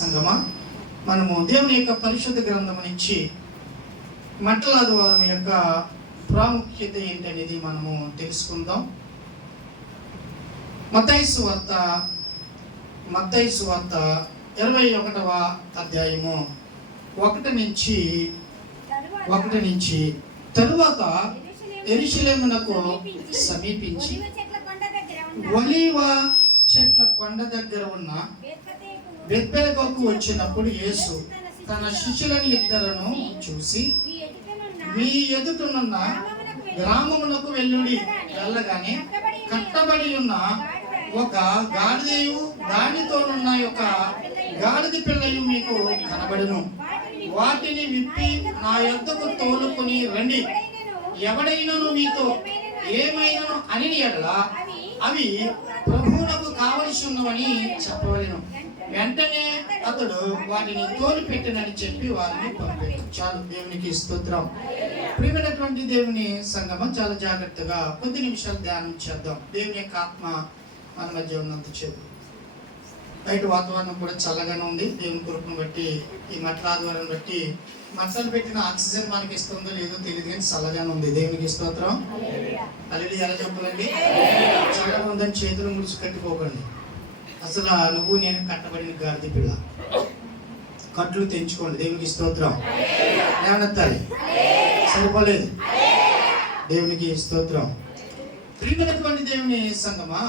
సంగమా, మనము దేవుని యొక్క పరిశుద్ధ గ్రంథం నుంచి మట్టల ఆదివారం యొక్క ప్రాముఖ్యత ఏంటనేది మనము తెలుసుకుందాం. మత్తయి సువార్త 21వ అధ్యాయము 1 నుంచి తరువాత యెరూషలేమునకు సమీపించి ఒలీవ చెట్ల కొండ దగ్గర ఉన్న బెత్ఫగేకు వచ్చినప్పుడు యేసు తన శిష్యులను ఇద్దరును చూసి, మీ ఎదుటనున్న గ్రామమునకు వెళ్ళగానే కట్టబడి ఉన్న ఒక గాడిదయు దానితోనున్న ఒక గాడిద పిల్లయు మీకు కనబడును. వాటిని విప్పి నా యొద్దకు తోలుకొని రండి. ఎవడైనను మీతో ఏమైనను అని ఎడల అవి ప్రభువునకు కావలసి ఉన్నవని చెప్పవలెను. వెంటనే అతడు వాటిని తోలు పెట్టినని చెప్పి వారిని పంపాడు. చాలు, దేవునికి స్తోత్రం. ప్రియమైనటువంటి దేవుని సంగమం, చాలా జాగ్రత్తగా కొద్ది నిమిషాలు ధ్యానం చేద్దాం. దేవుని యొక్క ఆత్మ మన మధ్య ఉన్నంత చేదు. బయట వాతావరణం కూడా చల్లగానే ఉంది. దేవుని కృపను బట్టి, ఈ మట్ల ఆదివారం బట్టి మట్టలు పెట్టిన ఆక్సిజన్ మనకి ఇస్తుందో లేదో తెలియదు, కానీ చల్లగానే ఉంది. దేవునికి స్తోత్రం. హల్లెలూయా. ఎలా చెప్పాలండి? చల్లగా ఉందని చేతులు ముడిచి కట్టుకోకండి. అసలు నువ్వు నేను కట్టబడిన గాడిద పిల్ల, కట్లు తెంచుకోండి. దేవునికి స్తోత్రం. ఏమనెత్తాలి? సరిపోలేదు. దేవునికి స్తోత్రం. ప్రియమైనటువంటి దేవుని సంగమా,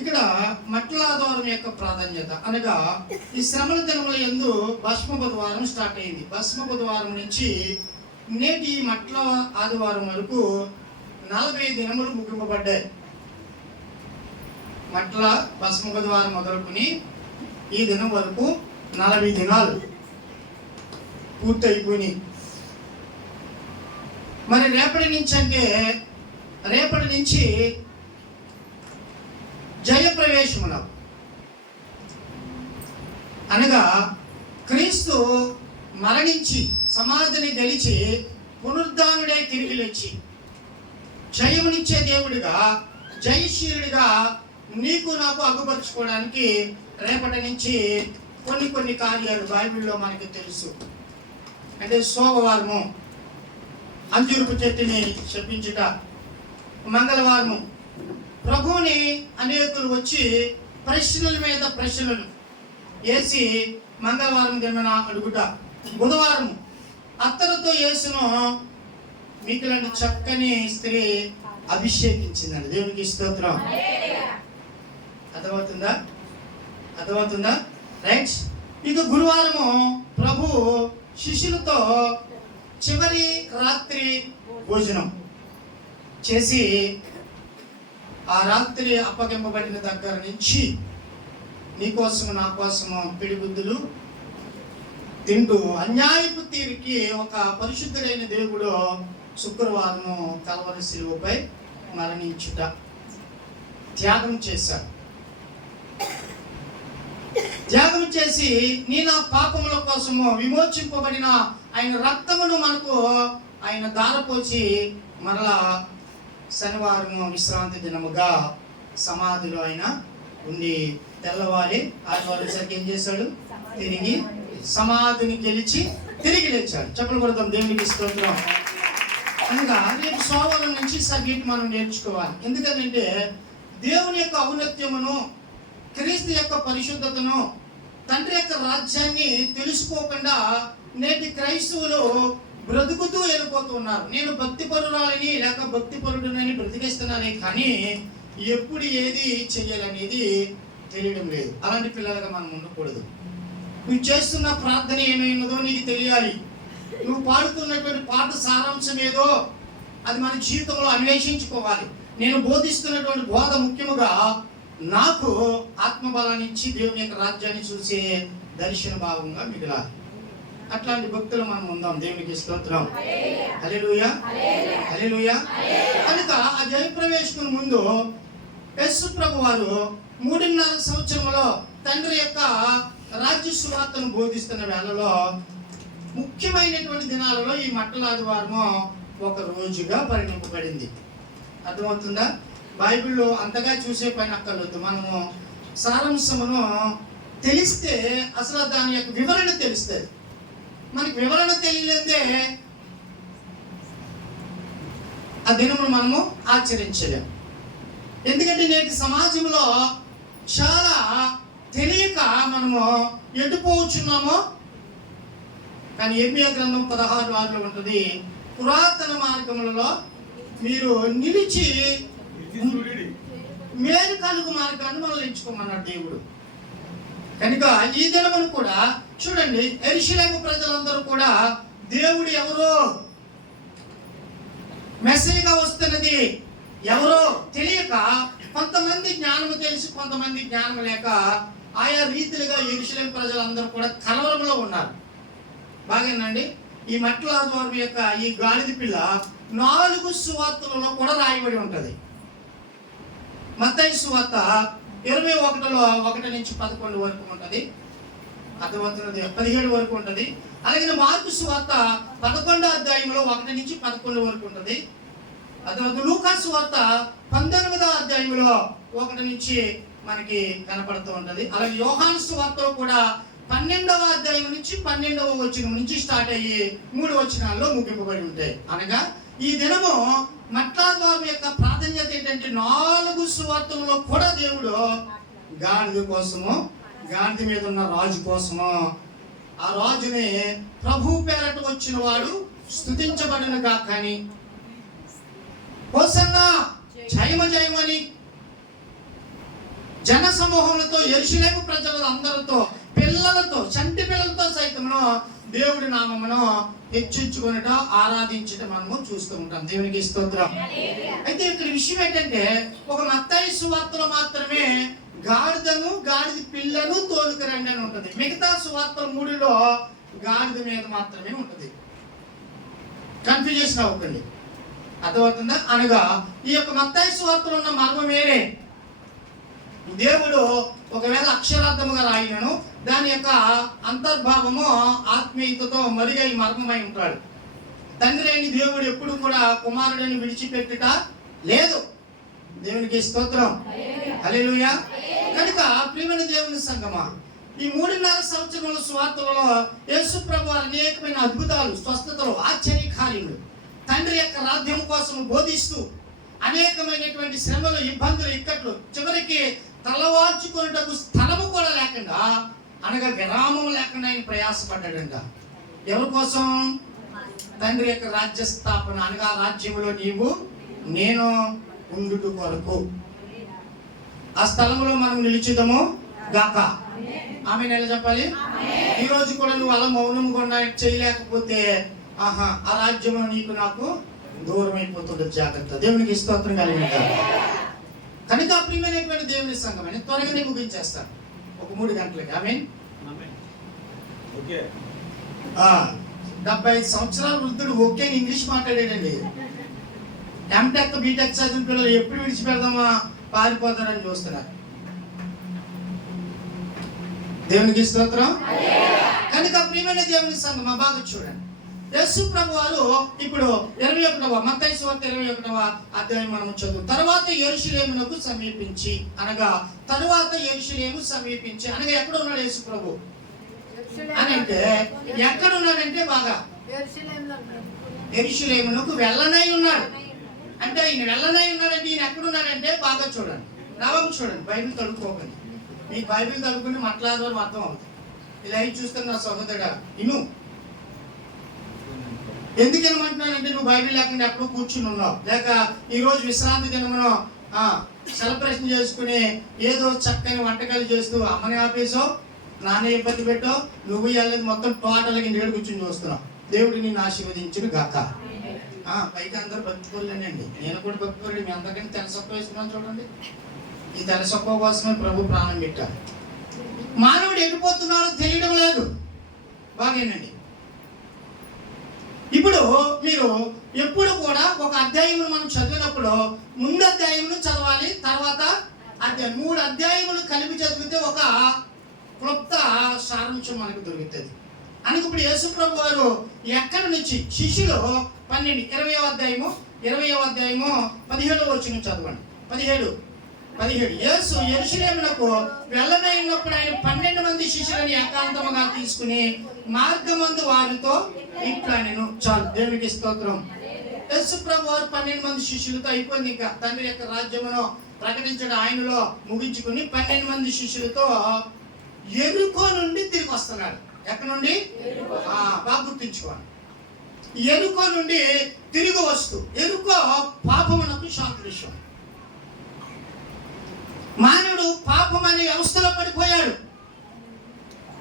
ఇక్కడ మట్టల ఆదివారం యొక్క ప్రాధాన్యత అనగా ఈ శ్రమల దినముల యందు భస్మ బుధవారం స్టార్ట్ అయింది. భస్మ బుధవారం నుంచి నేటి మట్టల ఆదివారం వరకు 40 దినములు ముగింపబడ్డాయి. మట్ల భస్మ బుధవారం మొదలుకొని ఈ దినం వరకు 40 దినాలు పూర్తి అయిపోయినాయి. మరి రేపటి నుంచి జయప్రవేశమున అనగా క్రీస్తు మరణించి సమాధిని గెలిచి పునరుద్ధానుడై తిరిగి లేచి జయమునిచ్చే దేవుడిగా, జయశీలుడిగా నీకు నాకు అగుపరుచుకోవడానికి రేపటి నుంచి కొన్ని కార్యాలు బైబిల్లో మనకి తెలుసు. అంటే సోమవారము అంజూరపు చెట్టుని శపించుట, మంగళవారము ప్రభువుని అనేకులు వచ్చి ప్రశ్నల మీద ప్రశ్నలు వేసి మంగళవారం దినమున అడుగుట, బుధవారం అత్తరుతో యేసును మీకులాంటి చక్కని స్త్రీ అభిషేకించిందండి. దేవునికి స్తోత్రం. అర్థమవుతుందా? రైట్. ఇక గురువారము ప్రభు శిష్యులతో చివరి రాత్రి భోజనం చేసి ఆ రాత్రి అప్పగింపబడిన దగ్గర నుంచి నీకోసము నా కోసము పిడిగుద్దులు తింటూ అన్యాయపు తీరికి ఒక పరిశుద్ధుడైన దేవుడు శుక్రవారము కల్వరి శిలువపై మరణించుట, త్యాగం చేశాడు. త్యాగం చేసి నీ నా పాపముల కోసము విమోచింపబడిన ఆయన రక్తమును మనకు ఆయన దారపోసి మరలా శనివారము విశ్రాంతి దినముగా సమాధిలో ఆయన ఉండి తెల్లవారి ఆదివారం సరికి ఏం చేశాడు? తిరిగి సమాధిని గెలిచి తిరిగి లేచాడు. చెప్పలు కొడతాం. దేవునికి స్తోత్రం. అనగా రేపు సోమవారం నుంచి సబ్జెక్ట్ మనం నేర్చుకోవాలి. ఎందుకంటే దేవుని యొక్క ఔన్నత్యమును, క్రీస్తు యొక్క పరిశుద్ధతను, తండ్రి యొక్క రాజ్యాన్ని తెలుసుకోకుండా నేటి క్రైస్తవులు బ్రతుకుతూ వెళ్ళిపోతున్నారు. నేను భక్తిపరురాలని లేక భక్తిపరుడునని బ్రతికిస్తున్నానే, కానీ ఎప్పుడు ఏది చెయ్యాలనేది తెలియడం లేదు. అలాంటి పిల్లలుగా మనం ఉండకూడదు. నువ్వు చేస్తున్న ప్రార్థన ఏమైనదో నీకు తెలియాలి. నువ్వు పాడుతున్నటువంటి పాట సారాంశం ఏదో అది మన జీవితంలో అన్వేషించుకోవాలి. నేను బోధిస్తున్నటువంటి బోధ ముఖ్యముగా నాకు ఆత్మబలాన్ని ఇచ్చి దేవుని యొక్క రాజ్యాన్ని చూసే దర్శన భాగంగా మిగిలాలి. అట్లాంటి భక్తులు మనం ఉందాం. దేవునికి స్తోత్రం. హల్లెలూయా. హల్లెలూయా. కనుక ఆ జయప్రవేశకు ముందు యేసు ప్రభు వారు 3.5 సంవత్సరంలో తండ్రి యొక్క రాజ్య సువార్తను బోధిస్తున్న వేళలో ముఖ్యమైనటువంటి దినాలలో ఈ మట్టల ఆదివారము ఒక రోజుగా పరిగణింపబడింది. అర్థమవుతుందా? బైబిల్లో అంతగా చూసే పని అక్కర్లేదు. మనము సారాంశమును తెలిస్తే అసలు దాని యొక్క వివరణ తెలుస్తుంది. మనకి వివరణ తెలియలేదే ఆ దినమును మనము ఆచరించలేము. ఎందుకంటే నేటి సమాజంలో చాలా తెలియక మనము ఎటుపోవచ్చున్నామో. కానీ ఇర్మియా గ్రంథం 16:6 ఉంటుంది, పురాతన మార్గములలో మీరు నిలిచి మేలు కలుగు మార్గాన్ని మనల్ని ఎంచుకోమన్నాడు దేవుడు. కనుక ఈ దినమును కూడా చూడండి, యెరూషలేము ప్రజలందరూ కూడా దేవుడు ఎవరో, మెస్సీగా వస్తున్నది ఎవరో తెలియక, కొంతమంది జ్ఞానము తెలిసి కొంతమంది జ్ఞానం లేక ఆయా రీతిలుగా యెరూషలేము ప్రజలందరూ కూడా కలవరంలో ఉన్నారు. బాగేనండి. ఈ మట్ల ద్వారం యొక్క ఈ గాడిద పిల్ల 4 సువార్తలలో కూడా రాయబడి ఉంటుంది. మత్తయి సువార్త 21లో 1 నుంచి 11 వరకు ఉంటుంది, అర్థమవుతున్నది 17 వరకు ఉంటుంది. అలాగే మార్కు సువార్త 11వ అధ్యాయంలో 1 నుంచి 11 వరకు ఉంటుంది. అర్థమవుతుంది. లూకా సువార్త 19వ అధ్యాయంలో 1 నుంచి మనకి కనపడుతూ ఉంటుంది. అలాగే యోహాను సువార్తలో కూడా 12వ అధ్యాయం నుంచి 12వ వచనం నుంచి స్టార్ట్ అయ్యి 3 వచనాల్లో ముగింపబడి ఉంటాయి. అనగా ఈ దినము మట్ల ద్వారం యొక్క ప్రాధాన్యత ఏంటంటే 4 సువార్తలలో కూడా దేవుడు గాడిద కోసము, గాడిద మీద ఉన్న రాజు కోసము, ఆ రాజుని ప్రభు పేరట వచ్చిన వాడు స్తుతించబడిన గాకని, హోసన్నా జయమ జయమని జన సమూహములతో యెరూషలేము ప్రజలందరితో పిల్లలతో చంటి పిల్లలతో సైతమును దేవుడి నామమును హెచ్చించుకొనట ఆరాధించటం మనము చూస్తూ ఉంటాం. దేవునికి స్తోత్రం. అయితే ఇక్కడ విషయం ఏంటంటే ఒక మత్తయి సువార్తలో మాత్రమే గాడిదను గాడిద పిల్లను తోలుకురండి అని ఉంటుంది. మిగతా సువార్తల 3లో గాడిద మీద మాత్రమే ఉంటుంది. కన్ఫ్యూజన్ అవ్వకండి, అర్థమవుతుందా? అనగా ఈ యొక్క మత్తయి సువార్తలో ఉన్న మర్మం వేరే. దేవుడు ఒకవేళ అక్షరార్థముగా రాయినను దాని యొక్క అంతర్భావము ఆత్మీయతతో మరిగా ఈ మర్మమై ఉంటాడు. తండ్రి అయిన దేవుడు ఎప్పుడు కూడా కుమారుడిని విడిచిపెట్టుట లేదు. దేవునికి స్తోత్రం, హల్లెలూయా. కనుక ప్రియమైన దేవుని సంగమా, ఈ 3.5 సంవత్సరముల సువార్తలలో యేసు ప్రభు అనేకమైన అద్భుతాలు, స్వస్థతలు, ఆశ్చర్య కార్యములు తండ్రి యొక్క రాజ్యం కోసం బోధిస్తూ అనేకమైనటువంటి శ్రమలు, ఇబ్బందులు, ఇక్కట్లు, చివరికి తలవాల్చుకున్నటకు స్థలము కూడా లేకుండా, అనగా విరామం లేకుండా ఆయన ప్రయాసపడ్డాడంట. ఎవరి కోసం? తండ్రి యొక్క రాజ్య స్థాపన, అనగా రాజ్యంలో నీవు నేను ఉండుట కొరకు. ఆ స్థలంలో మనం నిలిచిదము గాక. ఆమె నెల చెప్పాలి. ఈ రోజు కూడా నువ్వు అలా మౌనంగా చేయలేకపోతే ఆ రాజ్యంలో నీకు నాకు దూరం అయిపోతుంది. జాగ్రత్త. దేవునికి స్తోత్రం కలిగిందా. కనుక ప్రియమైనటువంటి దేవుని సంఘమని త్వరగానే ముగించేస్తాను, ఒక 3 గంటలకి. ఆమేన్. 75 సంవత్సరాల వృద్ధుడు ఓకే ఇంగ్లీష్ మాట్లాడాడండి. ఎంటెక్ బీటెక్ చదివిన పిల్లలు ఎప్పుడు విడిచిపెడదామా పారిపోతారని చూస్తున్నారు. దేవునికి స్తోత్రం. కనుక ప్రియమైన దేవుని సంఘం బాగా చూడండి. యేసు ప్రభు వారు ఇప్పుడు 21వ మత్తయి సువార్త 21వ అధ్యాయం మనం చదువు. తర్వాత యెరూషలేమునకు సమీపించి, అనగా తరువాత యెరూషలేము సమీపించి, అనగా ఎక్కడ ఉన్నాడు యేసు ప్రభు అని అంటే ఎక్కడ ఉన్నాడంటే బాగా యెరూషలేమునకు వెళ్ళనై ఉన్నాడు. అంటే ఈయన వెళ్ళనై ఉన్నాడంటే ఈయన ఎక్కడ ఉన్నాడంటే బాగా చూడండి. నవం చూడండి, బైబిల్ తడుపుకోకండి. మీకు బైబిల్ తడుపుకుని మాట్లాడడం అర్థం అవుతుంది. ఇలా చూస్తే నా సహోదరుడా ఇను. ఎందుకు ఏమంటున్నానంటే నువ్వు బైబిల్ లేకుండా ఎప్పుడు కూర్చుని ఉన్నావు, లేక ఈరోజు విశ్రాంతి దినమును సెలబ్రేషన్ చేసుకుని ఏదో చక్కని వంటకాలు చేస్తూ అమ్మని ఆపేసో, నాన్న ఇబ్బంది పెట్టో, నువ్వు వెళ్ళేది మొత్తం టోటల్గా ఇంటికి కూర్చుని చూస్తున్నావు. దేవుడిని నిన్ను ఆశీర్వదించును గాక. పైకి అందరూ భక్తులేనండి, నేను కూడా భక్తులు. మీ అందరికీ తెలసొక్క వేసుకున్నాను చూడండి. ఈ తెలసొక్క కోసమే ప్రభు ప్రాణం పెట్టారు. మానవుడు ఎడిపోతున్నాడో తెలియడం లేదు. బాగేనండి. ఇప్పుడు మీరు ఎప్పుడు కూడా ఒక అధ్యాయమును మనం చదివినప్పుడు ముందు అధ్యాయమును చదవాలి, తర్వాత అధ్యాయం 3 అధ్యాయములు కలిపి చదివితే ఒక క్లుప్త సారాంశం మనకు దొరుకుతుంది. అందుకు ఇప్పుడు యేసు ప్రభు వారు ఎక్కడి నుంచి శిష్యులు 20వ అధ్యాయము 20వ అధ్యాయము 17వ వచనం చదవండి. 17 యేసు యెరూషలేమునకు వెళ్ళనైనప్పుడు ఆయన 12 మంది శిష్యులను ఏకాంతముగా తీసుకుని మార్గమందు వారితో ఇట్లా నేను చాలు. దేవునికి స్తోత్రం. యేసు ప్రభు వారు 12 మంది శిష్యులతో అయిపోయింది. ఇంకా తండ్రి యొక్క రాజ్యమును ప్రకటించడం ఆయనలో ముగించుకుని 12 మంది శిష్యులతో యెరికో నుండి తిరిగి వస్తున్నాడు. ఎక్కడ నుండి? బాగా గుర్తించుకోండి. యెరికో నుండి తిరిగి వస్తూ, యెరికో పాపమునకు సాదృశ్యం. మానవుడు పాపం అనే వ్యవస్థలో పడిపోయాడు.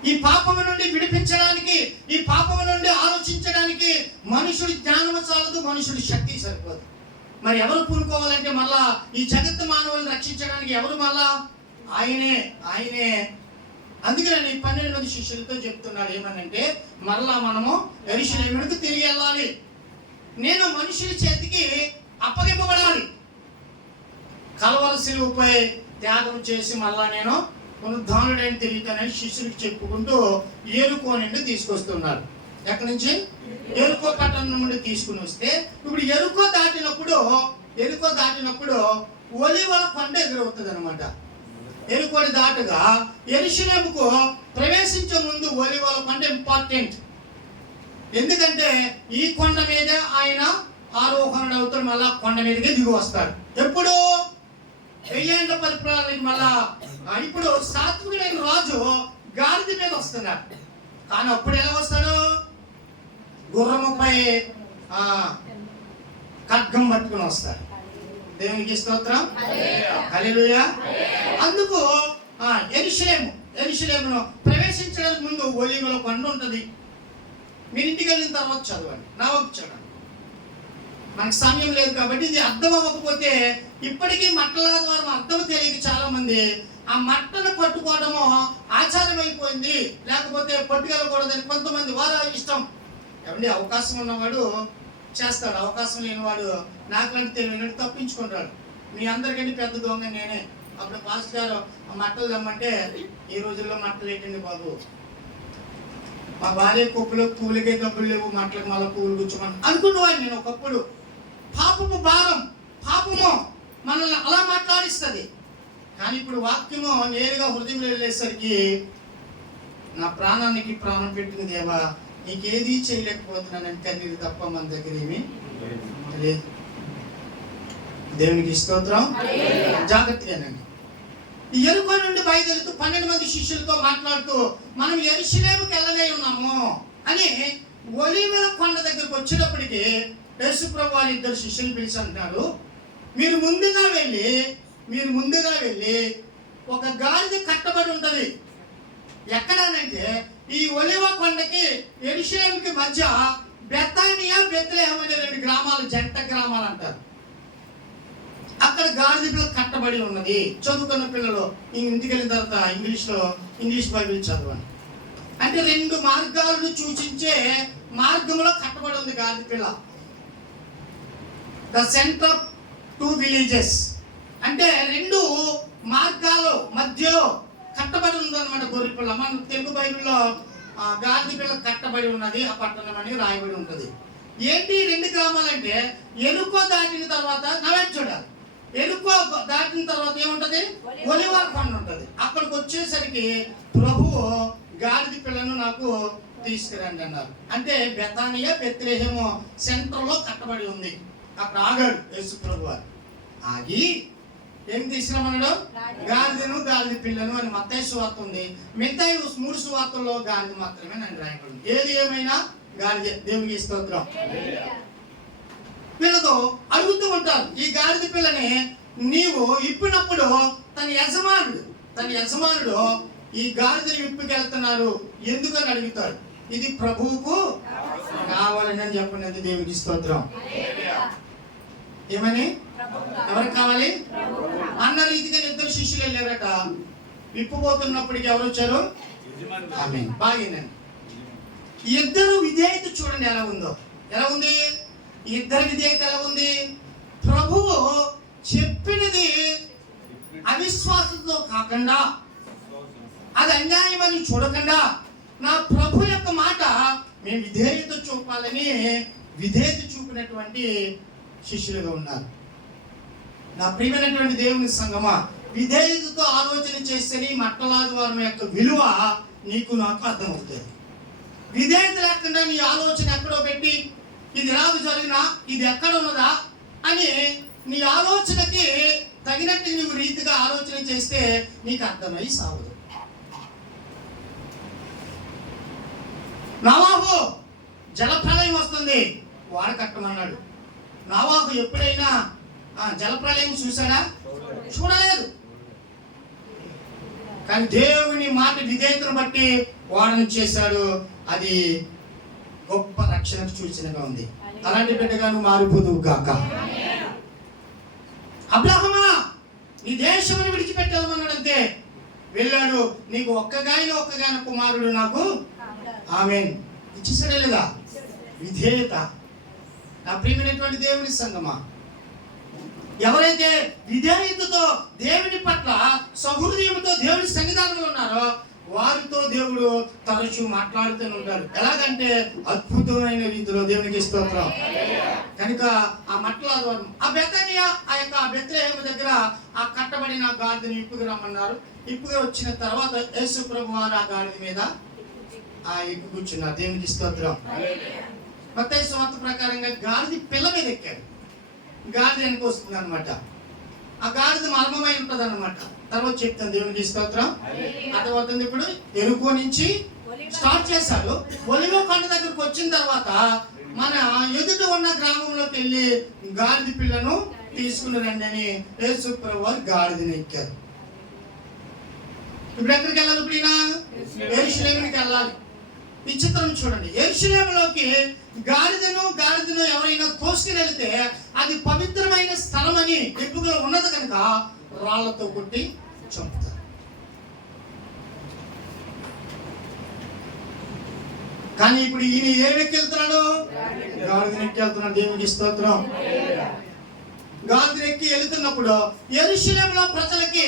ఈ పాపము నుండి విడిపించడానికి, ఈ పాపము నుండి ఆలోచించడానికి మనుషుడి జ్ఞానము చాలదు, మనుషుడి శక్తి సరిపోదు. మరి ఎవరు పూనుకోవాలంటే మళ్ళా ఈ జగత్తు మానవులను రక్షించడానికి ఎవరు? మళ్ళా ఆయనే. అందుకని 12 మంది శిష్యులతో చెప్తున్నాడు ఏమనంటే, మరలా మనము యెరూషలేమునకు తిరిగి వెళ్ళాలి. నేను మనుషుల చేతికి అప్పగింపబడాలి. కల్వరి సిలువపై త్యాగం చేసి మళ్ళా నేను పునరుద్ధానుడైన తిరుగుతానని శిష్యులకు చెప్పుకుంటూ యెరికో నుండి తీసుకొస్తున్నారు. ఎక్కడి నుంచి? యెరికో పట్టణం నుండి తీసుకుని వస్తే, ఇప్పుడు యెరికో దాటినప్పుడు ఒలీవల కొండ ఎదురవుతుంది అనమాట. యెరికోని దాటుగా యెరూషలేముకు ప్రవేశించే ముందు ఒలీవల కొండ ఇంపార్టెంట్. ఎందుకంటే ఈ కొండ మీద ఆయన ఆరోహణ అవుతాడు, మళ్ళా కొండ మీదకి దిగి వస్తాడు. ఎప్పుడు? 1000 ఏళ్ల పరిపాలనకి మళ్ళా. ఇప్పుడు సాత్వికుడైన రాజు గాడిద మీద వస్తున్నాడు. కానీ అప్పుడు ఎలా వస్తాడు? గుర్రముపై ఖడ్గం పట్టుకుని వస్తాడు. దేవునికి స్తోత్రం, హల్లెలూయా. అందుకు యెరూషలేమును ప్రవేశించడానికి ముందు ఒలీవల కొండ ఉంటుంది. మీరు ఇంటికి వెళ్ళిన తర్వాత చదవండి, నా వరకు చదవండి. మనకు సమయం లేదు కాబట్టి ఇది అర్థం అవ్వకపోతే, ఇప్పటికీ మట్టల ద్వారా అర్థం తెలియదు చాలా మంది. ఆ మట్టను పట్టుకోవడము ఆచారం అయిపోయింది, లేకపోతే పట్టుకెళ్ళకూడదని కొంతమంది వారు ఇష్టం. ఏమండి, అవకాశం ఉన్నవాడు చేస్తాడు, అవకాశం లేనివాడు నాకులాంటి తెలియని తప్పించుకుంటాడు. మీ అందరికంటే పెద్ద దొంగ నేనే. అప్పుడు పాస్టర్ గారు ఆ మట్టలు తెమ్మంటే, ఈ రోజుల్లో మట్టలు ఏంటండి బాబు, మా భార్య కొప్పులో పూలకే డబ్బులు లేవు, మట్టలకు మళ్ళీ పూలు కూర్చోమని అనుకునేవాడిని నేను ఒకప్పుడు. పాపము భారం, పాపము మనల్ని అలా మాట్లాడిస్తుంది. కానీ ఇప్పుడు వాక్యము నేరుగా హృదయంలో వెళ్ళేసరికి, నా ప్రాణానికి ప్రాణం పెట్టిన దేవా, నీకేది చేయలేకపోతున్నానని కన్నీరు తప్ప మన దగ్గర ఏమీ లేదు. దేవునికి స్తోత్రం. జాగ్రత్తగానండి. యెరికో నుండి బయలుదేరుతూ 12 మంది శిష్యులతో మాట్లాడుతూ, మనం యెరూషలేముకి వెళ్ళనే ఉన్నాము అని ఒలీవల కొండ దగ్గరకు వచ్చేటప్పటికి యేసు ప్రభువు వారి 2 శిష్యులు పిలిచి అంటున్నారు, మీరు ముందుగా వెళ్ళి ఒక గాడిద కట్టబడి ఉంటుంది. ఎక్కడనంటే ఈ ఒలీవ కొండకి యెరూషలేముకి మధ్య బెతానియా, బెత్లెహేము అనే 2 గ్రామాలు, జంట గ్రామాలు అంటారు. అక్కడ గాడిద పిల్ల కట్టబడి ఉన్నది. చదువుకున్న పిల్లలు ఇంటికి వెళ్ళిన తర్వాత ఇంగ్లీష్ బైబిల్ చదవండి. అంటే 2 మార్గాలను సూచించే మార్గంలో కట్టబడి ఉంది గాడిద పిల్ల. ద సెంటర్ ఆఫ్ 2 విలేజెస్ అంటే 2 మార్గాల మధ్యలో కట్టబడి ఉందన్నమాట గొర్రె పిల్ల. మన తెలుగు బైబిల్లో గాడిద పిల్ల కట్టబడి ఉన్నది ఆ పట్టణం అని రాయబడి ఉంటుంది. ఏంటి 2 గ్రామాలు అంటే, యెరికో దాటిన తర్వాత నవేట్ చూడాలి. యెరికో దాటిన తర్వాత ఏముంటది? ఒలీవ కొండ ఉంటుంది. అక్కడికి వచ్చేసరికి ప్రభువు గాడిద పిల్లను నాకు తీసుకురండి అన్నారు. అంటే బెతానియా, బెత్లెహేము సెంటర్లో కట్టబడి ఉంది. అక్కడ ఆగాడు యేసు ప్రభు వారు. ఆగి ఏం తీసుకురామన్నాడు? గాడిదను, గాడిద పిల్లను అని మత్తయి సువార్త ఉంది. మిగతా 3 సువార్తల్లో గాడిద మాత్రమే నన్ను రాయబడింది. ఏది ఏమైనా గాడిద. దేవునికి స్తోత్రం. వీళ్ళతో అడుగుతూ ఉంటారు, ఈ గాడిద పిల్లని నీవు ఇప్పినప్పుడు తన యజమానుడు ఈ గాడిదని విప్పుకెళ్తున్నారు ఎందుకని అడుగుతాడు. ఇది ప్రభువుకు కావాలని చెప్పండి. దేవునికి స్తోత్రం. ఏమని? ఎవరికి కావాలి అన్న రీతిగా 2 శిష్యులు వెళ్ళారట. విప్పుపోతున్నప్పటికి ఎవరు వచ్చారు? ఆమేన్. బాగేనండి. 2 విధేయత చూడండి ఎలా ఉందో. ఎలా ఉంది? 2 విధేయత ఎలా ఉంది? ప్రభువు చెప్పినది అవిశ్వాసంతో కాకుండా, అది అన్యాయం అని చూడకుండా, నా ప్రభు యొక్క మాట మేము విధేయత చూపాలని విధేయత చూపినటువంటి శిష్యులుగా ఉన్నారు. నా ప్రియమైనటువంటి దేవుని సంగమా, విధేయతతో ఆలోచన చేస్తేనే మట్టలాదివారం యొక్క విలువ నీకు నాకు అర్థమవుతుంది. విధేయత లేకుండా నీ ఆలోచన ఎక్కడో పెట్టి ఇది రాదు జరిగినా ఇది ఎక్కడ ఉన్నదా అని నీ ఆలోచనకి తగినట్టు నువ్వు రీతిగా ఆలోచన చేస్తే నీకు అర్థమై సాగదు. నోవాహు జలప్రళయం వస్తుంది వాడ కట్టమన్నాడు. నోవాహు ఎప్పుడైనా జలప్రళయం చూసాడా? చూడలేదు. కానీ దేవుని మాట విధేయతను బట్టి వాడను చేశాడు. అది గొప్ప రక్షణకు సూచనగా ఉంది. అలాంటి బిడ్డగా నువ్వు మారిపోదువు కాక. అబ్రహమా నీ దేశముని విడిచిపెట్టేదమన్నాడంతే వెళ్ళాడు. నీకు ఒక్కగాన కుమారుడు నాకు ఆమేన్ ఇచ్చేసాడే లేదా? విధేయత. నా ప్రియమైనటువంటి దేవుని సంగమా, ఎవరైతే విధేయతతో దేవుని పట్ల సహృదయంతో దేవుని సన్నిధానంలో ఉన్నారో వారితో దేవుడు తరచూ మాట్లాడుతూనే ఉంటాడు. ఎలాగంటే అద్భుతమైన రీతిలో దేవునికి స్తోత్రం. కనుక ఆ మట్టలాదివారం ఆ బెతనియా ఆ యొక్క బెత్లెహేము దగ్గర ఆ కట్టబడిన గాడిదని ఇప్పుకు రమ్మన్నారు. ఇప్పుగా వచ్చిన తర్వాత యేసు ప్రభు వారు ఆ గాడిద మీద ఎక్కి కూర్చున్నారు. దేవునికి స్తోత్రం. మత్తయి సువార్త ప్రకారంగా గాడిద పిల్ల మీద ఎక్కాడు. గాడిద వెనక వస్తుంది అనమాట. ఆ గాడిద మర్మమై ఉంటుంది అనమాట. తర్వాత చెప్తాను. దేవునికి స్తోత్రం. అర్థమవుతుంది. ఇప్పుడు ఎరుకో నుంచి స్టార్ట్ చేశాడు. ఒలివ కొండ దగ్గరకు వచ్చిన తర్వాత మన ఎదుట ఉన్న గ్రామంలోకి వెళ్ళి గాడిద పిల్లను తీసుకుని రండి అని యేసు ప్రభు వారు గాడిదని ఎక్కారు. ఇప్పుడు ఎక్కడికి వెళ్ళాలి? ఇప్పుడు యెరూషలేముకి వెళ్ళాలి. ఈ చిత్రం చూడండి. యెరూషలేములోకి గాడిదను ఎవరైనా తోసుకుని వెళ్తే అది పవిత్రమైన స్థలం అని ఎప్పుగా ఉన్నది కనుక రాళ్లతో కొట్టి చంపుతారు. కానీ ఇప్పుడు ఈయన ఏమెక్కి వెళ్తున్నాడు? గాడిదని ఎక్కి వెళ్తున్నాడు. దేవునికి స్తోత్రం. గాడిదని ఎక్కి వెళ్తున్నప్పుడు యెరూషలేములో ప్రజలకి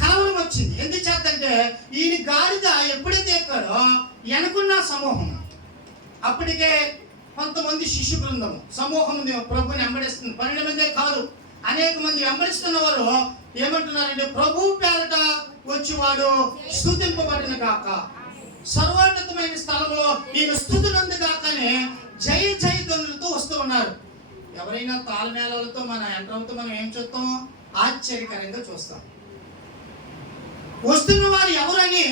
కలవరం వచ్చింది. ఎందుచేతంటే ఈయన గాడిద ఎప్పుడైతే ఎక్కాడో వెనుకున్న సమూహం అప్పటికే కొంతమంది శిష్యు బృందము సమూహం ప్రభుని వెంబడిస్తుంది. 12 మందే కాదు, అనేక మంది వెంబడిస్తున్న వారు ఏమంటున్నారంటే ప్రభు పేరట వచ్చి వాడు స్తుతింపబడిన కాక, సర్వోన్నతమైన స్థలంలో ఈయన స్తుతునందు కాకనే జయ ధ్వనులతో వస్తూ ఉన్నారు. ఎవరైనా తాళమేళాలతో మన ఎంటర్ అవుతూ మనం ఏం చూస్తాం? ఆశ్చర్యకరంగా చూస్తాం. వస్తున్న వారు ఎవరని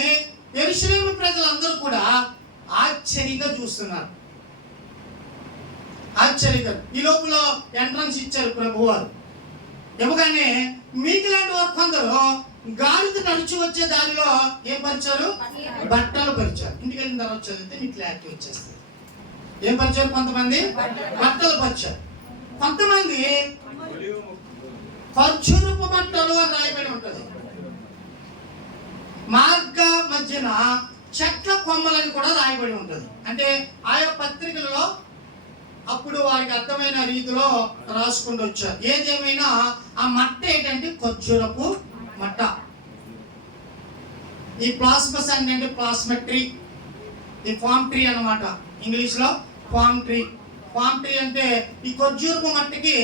యెరూషలేము ప్రజలందరూ కూడా ఆశ్చర్యంగా చూస్తున్నారు. ఆశ్చర్యంగా ఈ లోపల ఎంట్రన్స్ ఇచ్చారు ప్రభు వారు. ఇవ్వగానే మీకులాంటి వారు కొందరు గాడిద నడిచి వచ్చే దారిలో ఏం పరిచారు? బట్టలు పరిచారు. ఇంటికి వెళ్ళిన తర్వాత చదివితే మీకు క్లారిటీ వచ్చేస్తుంది. ఏం పరిచారు? కొంతమంది బట్టలు పరిచారు. కొంతమంది ఖర్జూరపు బట్టలు అని రాయబడి ఉంటుంది. మార్గ మధ్యన చెట్ల కొమ్మలని కూడా రాయబడి ఉంటుంది. అంటే ఆయా పత్రికలలో అప్పుడు వారికి అర్థమైన రీతిలో రాసుకుంటూ వచ్చారు. ఏదేమైనా ఆ మట్ట ఏంటంటే ఖర్జూరపు మట్ట. ఈ ప్లాస్మస్ అంటే ప్లాస్మెట్రీ, ఈ ఫామ్ ట్రీ అన్నమాట. ఇంగ్లీష్లో ఫామ్ ట్రీ. ఫామ్ ట్రీ అంటే ఈ ఖర్జూరపు మట్టకి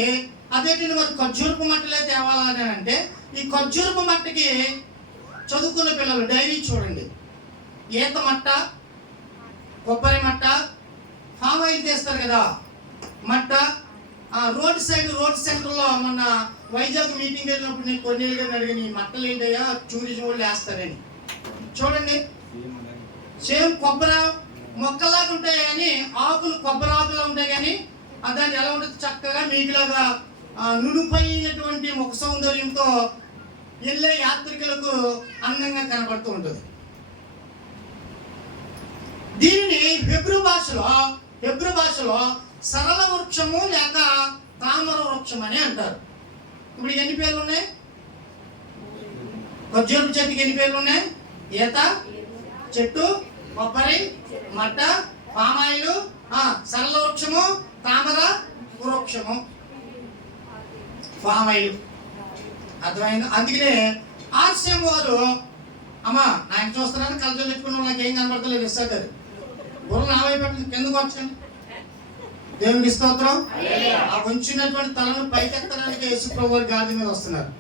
అదేంటంటే మరి ఖర్జూరపు మట్టలే తేవాలని అంటే ఈ ఖర్జూరపు మట్టకి చదువుకున్న పిల్లలు డైరీ చూడండి. ఈత మట్ట, కొబ్బరి మట్ట, ఫామ్ ఆయిల్ తీస్తారు కదా మట్ట. రోడ్ సెంటర్లో మొన్న వైజాగ్ మీటింగ్ వెళ్ళినప్పుడు నేను కొన్నేళ్ళుగా అడిగిన ఈ మట్టలు ఏంటయ్యా టూరిజం వాళ్ళు వేస్తారని. చూడండి, సేమ్ కొబ్బరి మొక్కలాగా ఉంటాయి కానీ ఆకులు కొబ్బరి ఆకులా ఉంటాయి కానీ దాన్ని ఎలా ఉంటుంది? చక్కగా మీకులాగా నునుపైనటువంటి ముఖ సౌందర్యంతో వెళ్ళే యాత్రికులకు అందంగా కనబడుతూ ఉంటుంది. దీనిని హెబ్రూ భాషలో సరళ వృక్షము లేక తామర వృక్షం అని అంటారు. ఇప్పుడు ఎన్ని పేర్లు ఉన్నాయి? ఖర్జూరపు చెట్టుకి ఎన్ని పేర్లు ఉన్నాయి? ఈత చెట్టు, కొబ్బరి మట్ట, పామాయిలు, సరళ వృక్షము, తామర వృక్షము, పామాయిలు. అర్థమైంది. అందుకనే ఆర్సీఎం వారు అమ్మా నాకు చూస్తున్నాను కలజలు పెట్టుకున్న నాకు ఏం కనబడతలేదు ఇస్తా గారు బుర్ర నా వైపు కిందకు వచ్చండి. దేవునికి స్తోత్రం. ఆ ఉంచినటువంటి తలను పైకెత్తడానికి యేసు ప్రభువు గాడి మీద వస్తున్నారు.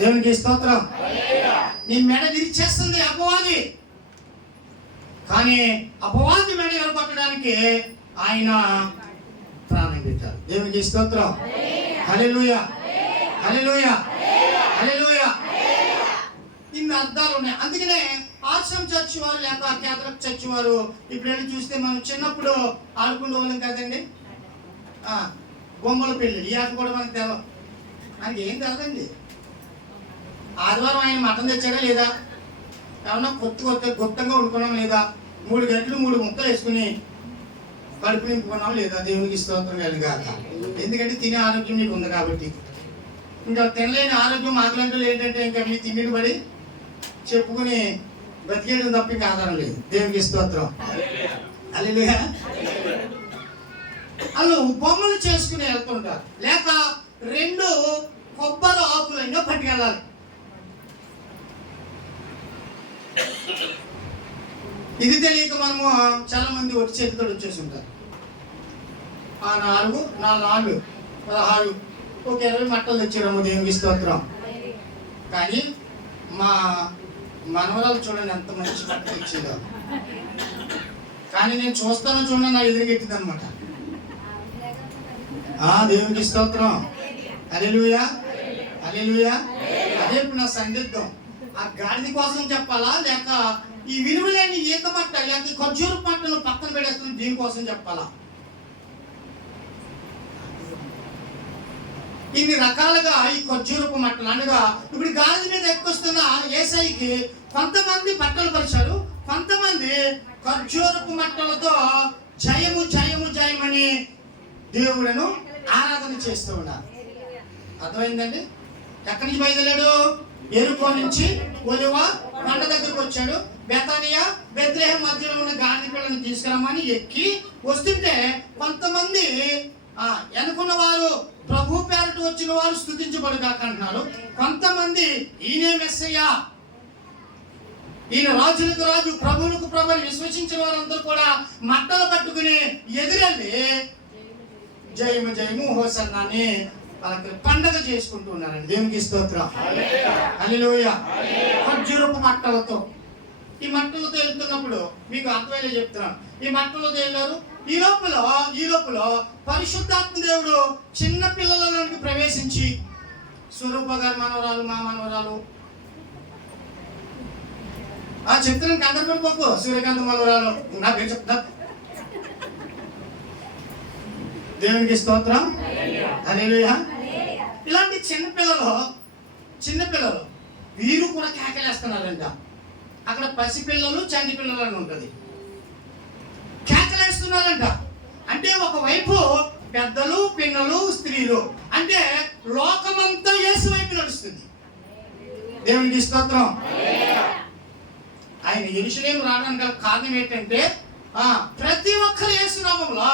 దేవునికి స్తోత్రం. నీ మెడ విరిచేస్తుంది అపవాది, కానీ అపవాది మెడ ఎరగొట్టడానికి ఆయన ప్రాణం పెట్టారు. దేవునికి స్తోత్రం. హల్లెలూయా, హల్లెలూయా, హల్లెలూయా. ఇన్ని అర్థాలు ఉన్నాయి. అందుకనే ఆశ్రమ్ చర్చ్ వారు లేక కేథలిక్ చర్చ్ వారు ఇప్పుడు వెళ్ళి చూస్తే మనం చిన్నప్పుడు ఆడుకునే వాళ్ళం కదండి, బొమ్మల పెళ్ళి. ఈ ఆట కూడా మనకు తెలవ, మనకి ఏం తెలదండి. ఆదివారం ఆయన మటన్ తెచ్చాడా లేదా, ఏమన్నా గుప్తంగా వండుకున్నాం లేదా, 3 గంటలు 3 ముక్కలు వేసుకుని కడుపు నింపుకున్నాం లేదా. దేవునికి స్తోత్రం కలిగాక. ఎందుకంటే తినే ఆరోగ్యం మీకు ఉంది కాబట్టి. ఇంకా తినలేని ఆరోగ్యం ఆకలంటూ ఏంటంటే ఇంకా మీ తిండిని పడి చెప్పుకుని బతికేయడం తప్ప ఇంకా ఆధారం లేదు. దేవునికి స్తోత్రం. హల్లెలూయా. వాళ్ళు బొమ్మలు చేసుకుని వెళ్తుంటారు, లేక 2 కొబ్బరి ఆకులైనా పట్టుకెళ్ళాలి. ఇది తెలియక మనము చాలా మంది ఒట్టి చేతితో వచ్చేసి ఉంటారు. 4 4 16 ఒక 20 మట్టలు తెచ్చారమ్మ. దేవునికి స్తోత్రం. కానీ మా మనవరాలు చూడండి ఎంత మంచి మట్ట తెచ్చిందో. కానీ నేను చూస్తాను చూడండి, నా ఎదురుగెట్టింది అనమాట. దేవునికి స్తోత్రం. హల్లెలూయా, హల్లెలూయా. అదే ఇప్పుడు నా సందిగ్ధం, ఆ గాడిద కోసం చెప్పాలా లేక ఈ విలువలేని ఈత మట్ట లేక ఖర్జూరు మట్టను పక్కన పెడేస్తున్న దీనికోసం చెప్పాలా? ఇన్ని రకాలుగా ఈ ఖర్జూరపు మట్టలు అనగా ఇప్పుడు గాడిద మీద ఎక్కువస్తున్న యేసయ్యకి కొంతమంది బట్టలు పరిచారు, కొంతమంది ఖర్జూరపు మట్టలతో జయము జయము జయమని దేవులను ఆరాధన చేస్తూ ఉన్నారు. అర్థమైందండి? ఎక్కడి నుంచి బయలుదేరాడు? ఎరుకో నుంచి ఒలివ కొండ దగ్గరకు వచ్చాడు. బెతానియా బెత్లెహేం మధ్యలో ఉన్న గాడిద పిల్లని తీసుకురమ్మని ఎక్కి వస్తుంటే కొంతమంది ఎనుకున్న వారు ప్రభు పేరట వచ్చిన వారు స్తుతించబడుగాక అంటున్నారు. కొంతమంది ఈయనే మెస్సయ్యా, ఈయన రాజులకు రాజు ప్రభువులకు ప్రభు విశ్వసించిన వారందరూ కూడా మట్టలు పట్టుకుని ఎదురెళ్ళి జయము జయము హోసన్నాని వాళ్ళకి పండగ చేసుకుంటూ ఉన్నారండి. దేవునికి స్తోత్రం. హల్లెలూయా. ఖర్జూరపు మట్టలతో, ఈ మట్టలతో వెళ్తున్నప్పుడు మీకు అర్థమయ్యే చెప్తున్నాను. ఈ మట్టలతో వెళ్ళారు. ఈ లోపల పరిశుద్ధాత్మ దేవుడు చిన్న పిల్లలలోకి ప్రవేశించి స్వరూప గారి మనవరాలు, మా మనవరాలు చెప్తున్నాను, కంగారు పడిపోకు. సూర్యకాంత మనవరాలు నా పేరు చెప్తా. దేవునికి స్తోత్రం. హల్లెలూయా. ఇలాంటి చిన్నపిల్లలు వీరు కూడా కేకలేస్తున్నారంట. అక్కడ పసిపిల్లలు చంటి పిల్లలు అని ఉంటుంది. కేకలేస్తున్నారంట. అంటే ఒకవైపు పెద్దలు, పిల్లలు, స్త్రీలు, అంటే లోకమంతా యేసు వైపు నడుస్తుంది. దేవునికి స్తోత్రం. ఆయన యెరూషలేము రావడానికి గల కారణం ఏంటంటే ప్రతి ఒక్కరు యేసు నామములో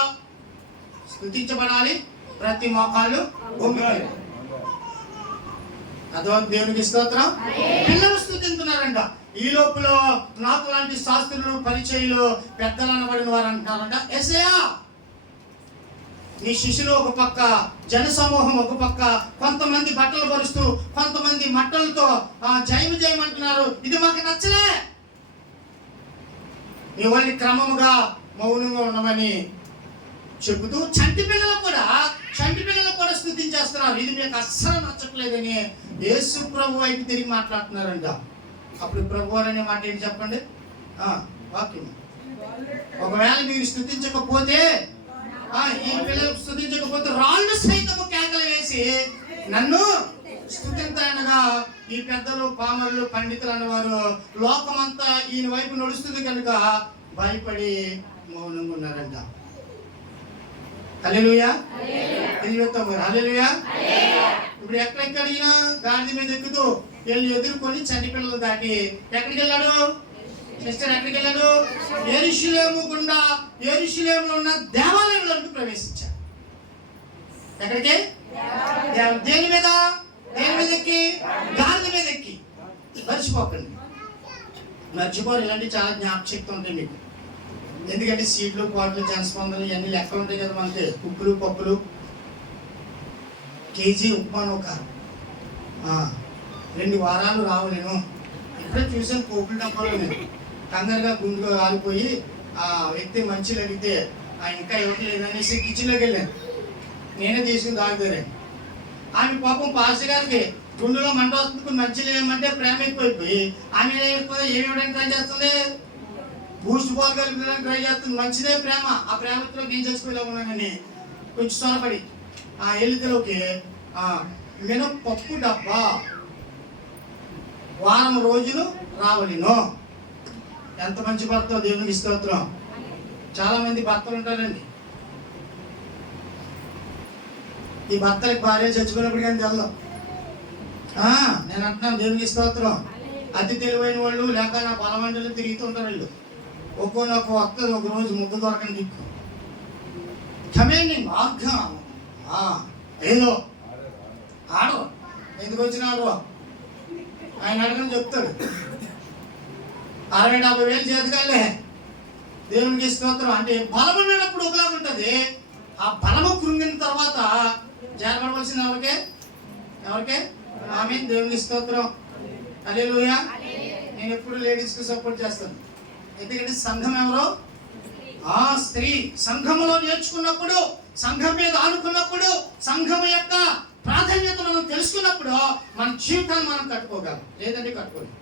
స్తుతించబడాలి, ప్రతి మోకాళ్ళు వంగుతాయి. అదో దేవునికి స్తోత్రం. పిల్లలు స్తుతించున్నారంట. ఈ లోపల నాకు లాంటి శాస్త్రులు, పరిచయులు, పెద్దలు అనబడిన వారు అంటున్నారంట, యేసయ్యా నీ శిష్యులు ఒక పక్క, జన సమూహం ఒక పక్క, కొంతమంది బట్టలు పరుస్తూ కొంతమంది మట్టలతో జయము జయమంటున్నారు. ఇది మాకు నచ్చలే, నీ వాళ్ళని క్రమముగా మౌనంగా ఉండమని చెబుతూ చంటి పిల్లలు కూడా స్తుతించేస్తున్నారు. ఇది మీకు అస్సలు నచ్చట్లేదని యేసు ప్రభు వైపు తిరిగి మాట్లాడుతున్నారంట. అప్పుడు ప్రభు అనే మాట ఏంటి చెప్పండి? వాక్యం. ఒకవేళ మీరు స్తుతించకపోతే, ఈ పిల్లలు స్తుతించకపోతే రాళ్ళు సైతము కేకలు వేసి నన్ను స్తుతించనగా ఈ పెద్దలు, పామరులు, పండితులు అనేవారు లోకమంతా ఈయన వైపు నడుస్తుంది కనుక భయపడి మౌనంగా ఉన్నారంట. హల్లెలూయా. హల్లెలూయా. ఇప్పుడు ఎక్కడెక్కడిగినా గాడిద మీద ఎక్కుతూ వెళ్ళి ఎదుర్కొని చంటి పిల్లలు దాటి ఎక్కడికి వెళ్ళాడు? సిస్టర్ ఎక్కడికి వెళ్ళాడు? యెరూషలేము గుండా యెరూషలేములో ఉన్న దేవాలయంలోకి ప్రవేశించాడు. ఎక్కడికి? దేని మీద ఎక్కి? గాడిద మీద ఎక్కి. మర్చిపోకండి, మర్చిపోరు. ఇలాంటివి చాలా జ్ఞాపకశక్తి ఉంటాయి మీకు. ఎందుకంటే సీట్లు, పాటలు, జనస్పందనలు ఇవన్నీ లెక్కలు ఉంటాయి కదా మనకి. ఉప్పులు, పప్పులు, కేజీ ఉప్మాను ఒక 2 వారాలు రావలేను. ఇప్పుడే చూసాను పోపుల డబ్బాలో నేను కంగారుగా గుండుగా ఆగిపోయి ఆ వ్యక్తి మంచిలు అడిగితే ఇంకా ఇవ్వట్లేదు అనేసి కిచెన్లోకి వెళ్ళాను. నేనే తీసుకుని తాగుతాను. ఆమె పాపం పాస్టర్ గారికి గుండెలో మంట వస్తుంది, మంచిలు ఏమంటే ప్రేమ ఎక్కువైపోయి ఆమె ఏమి ఇవ్వడానికి ట్రై చేస్తుంది, బూస్ట్ బాల్ కలిపడానికి ట్రై చేస్తుంది. మంచిదే ప్రేమ, ఆ ప్రేమతో నేను చచ్చిపోయేలా ఉన్నానని కొంచెం త్వరపడి ఆ ఎల్లికలోకి మినపప్పు డబ్బా వారం రోజులు రావలేను. ఎంత మంచి భర్త, దేవునికి స్తోత్రం. చాలా మంది భర్తలు ఉంటారండి, ఈ భర్తలకు భార్య చచ్చిపోయినప్పుడు కానీ తెల్లం. నేను అంటున్నాను, దేవునికి స్తోత్రం. అతి తెలివైన వాళ్ళు లేక నా బలవంతులు తిరుగుతుంటారు వీళ్ళు. ఒక్కొక్క వస్తుంది ఒక రోజు ముద్దు దొరకని దిక్కు కమాండింగ్ ఆజ్ఞ ఏదో ఆడో ఎందుకు వచ్చినాడు ఆయన అడగని చెప్తాడు. 60-70 వేలు చేతకాలే, దేవునికి స్తోత్రం. అంటే బలం ఉన్నప్పుడు ఒకలాగా ఉంటుంది, ఆ బలము కృంగిన తర్వాత జారపడవలసిన ఎవరికే ఆమె దేవునికి స్తోత్రం. హల్లెలూయా. నేను ఎప్పుడు లేడీస్కి సపోర్ట్ చేస్తాను, ఎందుకంటే సంఘం ఎవరో స్త్రీ. సంఘములో నేర్చుకున్నప్పుడు, సంఘం మీద ఆనుకున్నప్పుడు, సంఘం యొక్క ప్రాధాన్యత మనం తెలుసుకున్నప్పుడు మన జీవితాన్ని మనం కట్టుకోగలం, లేదంటే కట్టుకోలేం.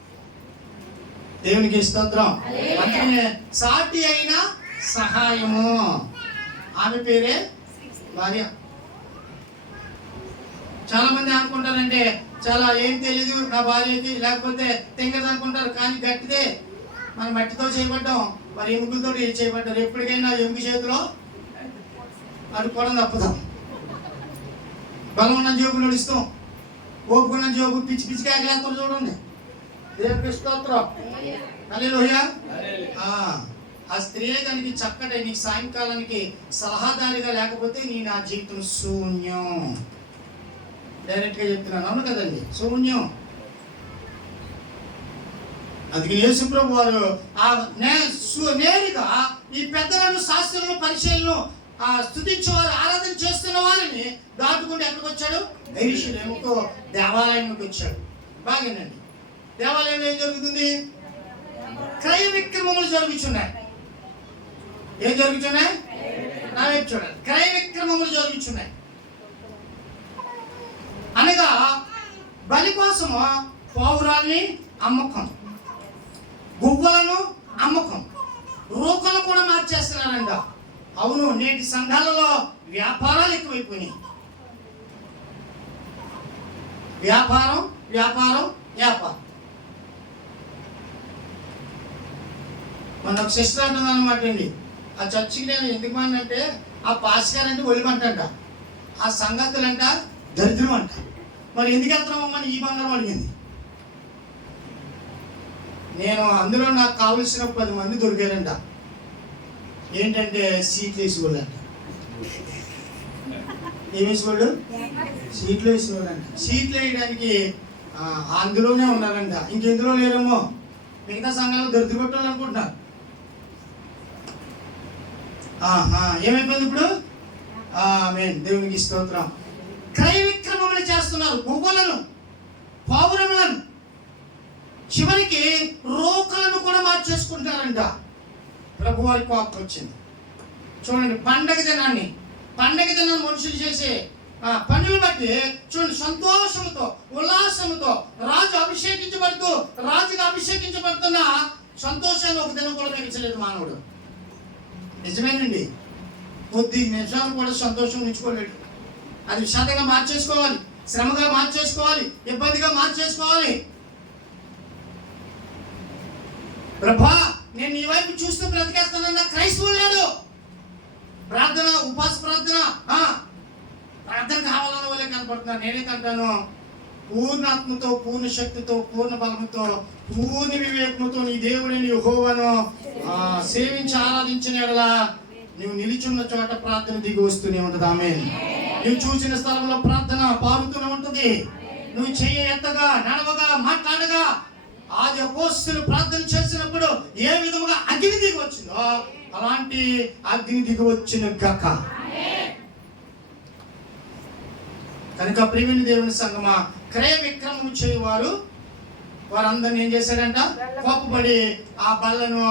దేవునికి స్తోత్రం. అందుకనే సాటి అయిన సహాయము. ఆమె పేరే భార్య. చాలా మంది అనుకుంటారంటే చాలా ఏం తెలీదు నా భార్యకి, లేకపోతే తెంగదు అనుకుంటారు. కానీ గట్టిదే, మనం మట్టితో చేయబడ్డాం, మరి ఎముకలతో చేయబడ్డారు. ఎప్పటికైనా ఎముక చేతిలో అడుక్కోవడం తప్పదు. బలం ఉన్న జోబు నడుస్తాం, ఓపుకున్న జోబు పిచ్చి పిచ్చి కాయలేస్తారు చూడండి. దేవునికి స్తోత్రం. హల్లెలూయా. ఆ స్త్రీయే దానికి చక్కటి నీకు సాయంకాలానికి సలహాదారిగా లేకపోతే నీ నా జీవితం శూన్యం. డైరెక్ట్గా చెప్తున్నాను, అవును కదండి, శూన్యం. అందుకే యేసుప్రభు వారు నేరుగా ఈ పెద్దలను, శాస్త్రులను, పరిచయలను స్తుతించేవారు, ఆరాధన చేస్తున్న వారిని దాటుకుంటూ ఎక్కడికి వచ్చాడు? యెరూషలేముకు దేవాలయంలోకి వచ్చాడు. బాగేనండి. దేవాలయంలో ఏం జరుగుతుంది? క్రయ విక్రమములు జరుగుతున్నాయి. ఏం జరుగుతున్నాయి? చూడండి, క్రయ విక్రమములు జరుగుతున్నాయి. అనగా బలి కోసము పావురాల్ని అమ్మకం, గువ్వలను అమ్మకం, రూకలు కూడా మార్చేస్తున్నారంట. అవును, నేటి సంఘాలలో వ్యాపారాలు ఎక్కువైపోయినాయి. వ్యాపారం వ్యాపారం వ్యాపారం. మన ఒక సిస్టర్ అంటుంది అనమాట అండి, ఆ చర్చికి నేను ఎందుకు అంటే ఆ పాస్ గారంటే ఒలిమంటంట, ఆ సంగతులంట దరిద్రం అంట. మరి ఎందుకు వెళ్తున్నామమ్మని ఈ బంగారం అడిగింది. నేను అందులో నాకు కావలసిన 10 మంది దొరికారంట. ఏంటంటే సీట్లు వేసుకోవాలి అంట. ఏం వేసుకోళ్ళు? సీట్లు వేసుకోవాలంట. సీట్లు వేయడానికి అందులోనే ఉన్నారంట, ఇంకెందులో లేరేమో. మిగతా సంఘాలు దరిద్ర కొట్టాలి అనుకుంటున్నారు. ఏమైపోయింది ఇప్పుడు? దేవునికి స్తోత్రం. క్రయ విక్రమములు చేస్తున్నారు, గువ్వలను, పావురములను, చివరికి రోకలను కూడా మార్చేసుకుంటారంట. ప్రభు వారి కోపం వచ్చింది. చూడండి, పండగ దినాన్ని మనుషులు చేసే పనులు బట్టి చూడండి, సంతోషంతో, ఉల్లాసంతో రాజు అభిషేకించబడుతూ, రాజుగా అభిషేకించబడుతున్న సంతోషాన్ని ఒక దినం కూడా మిగల్చలేదు మానవుడు. నిజమేనండి, కొద్ది నిమిషాలు కూడా సంతోషం ఉంచుకోలేడు. అది విషాదంగా మార్చేసుకోవాలి, శ్రమగా మార్చేసుకోవాలి, ఇబ్బందిగా మార్చేసుకోవాలి. ప్రభా, నేను నీ వైపు చూస్తూ బ్రతికేస్తానన్న క్రైస్తవులు లేడు. ప్రార్థన, ఉపాస ప్రార్థన కావాలన్న వాళ్ళే కనపడుతున్నారు. నేనైతే అంటాను, పూర్ణ ఆత్మతో, పూర్ణ శక్తితో, పూర్ణ బలముతో, పూర్ణ వివేకముతో నీ దేవుడిని యెహోవాను సేవించి ఆరాధించిన యెడల నువ్వు నిలిచున్న చోట ప్రార్థన దిగి వస్తూనే ఉంటుంది. ఆమేన్. నువ్వు చూసిన స్థలంలో ప్రార్థన పారుతూనే ఉంటుంది. నువ్వు చెయ్యి ఎత్తగా, నడవగా, మాట్లాడగా, ఆది అపోస్తలులు ప్రార్థన చేసినప్పుడు ఏ విధముగా అగ్ని దిగి వచ్చిందో అలాంటి అగ్ని దిగి వచ్చిన గాక. కనుక ప్రియమైన దేవుని సంగమా, క్రయ విక్రమం చేయువారు వారందరిని ఏం చేశాడంట? కోపపడి ఆ బల్లను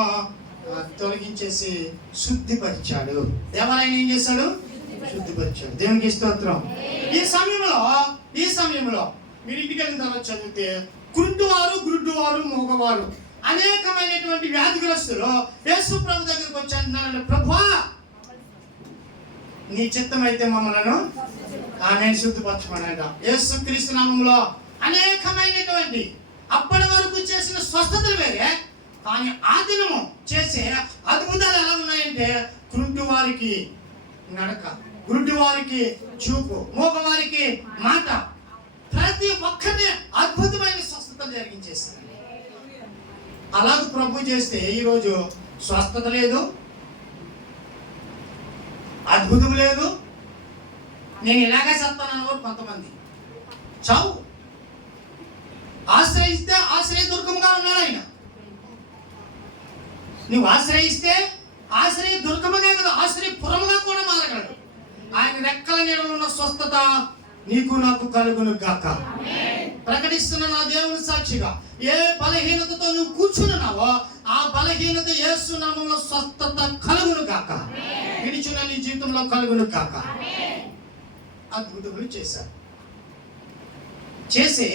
తొలగించేసి శుద్ధిపరిచాడు. దేవాలయం ఏం చేశాడు? శుద్ధిపరిచాడు. దేవునికి స్తోత్రం. ఈ సమయంలో మీరు ఇంటికి వెళ్ళిన తర్వాత చదివితే గుడ్డువారు మూగవారు అనేకమైనటువంటి వ్యాధిగ్రస్తులు యేసు ప్రభు దగ్గరికి వచ్చి అంటున్నారంటే, ప్రభువా నీ చిత్తం అయితే మమ్మలను ఆమె శుద్ధిపరచమనంట. యేసు క్రీస్తు నామములో అనేకమైనటువంటి అప్పటి వరకు చేసిన స్వస్థతలు వేరే, కానీ ఆ దినము చేసే అద్భుతాలు ఎలా ఉన్నాయంటే, గుడ్డివారికి నడక, గుడ్డివారికి చూపు, మూగవారికి మాట, ప్రతి ఒక్కరిని అద్భుతమైన స్వస్థతలు జరిగించేస్తారు. అలాగే ప్రభు చేస్తే ఈరోజు స్వస్థత లేదు, అద్భుతం లేదు. నేను ఇలాగే చెప్తానని కూడా కొంతమంది చావు ఆశ్రయిస్తే ఆశ్రయదుర్గముగా ఉన్నాడు ఆయన. నువ్వు ఆశ్రయిస్తే ఆశ్రయ దుర్గముగా కదా, ఆశ్రయపురముగా కూడా మారగలడు. ఆయన రెక్కల నీడలో ఉన్న స్వస్థత నీకు నాకు కలుగును గాక. ప్రకటిస్తున్న నా దేవుని సాక్షిగా, ఏ బలహీనతతో నువ్వు కూర్చున్నావో ఆ బలహీనత యేసు నామములో స్వస్థత కలుగును గాక. విడిచిన నీ జీవితంలో కలుగును గాక. అద్భుతములు చేశారు. చేసి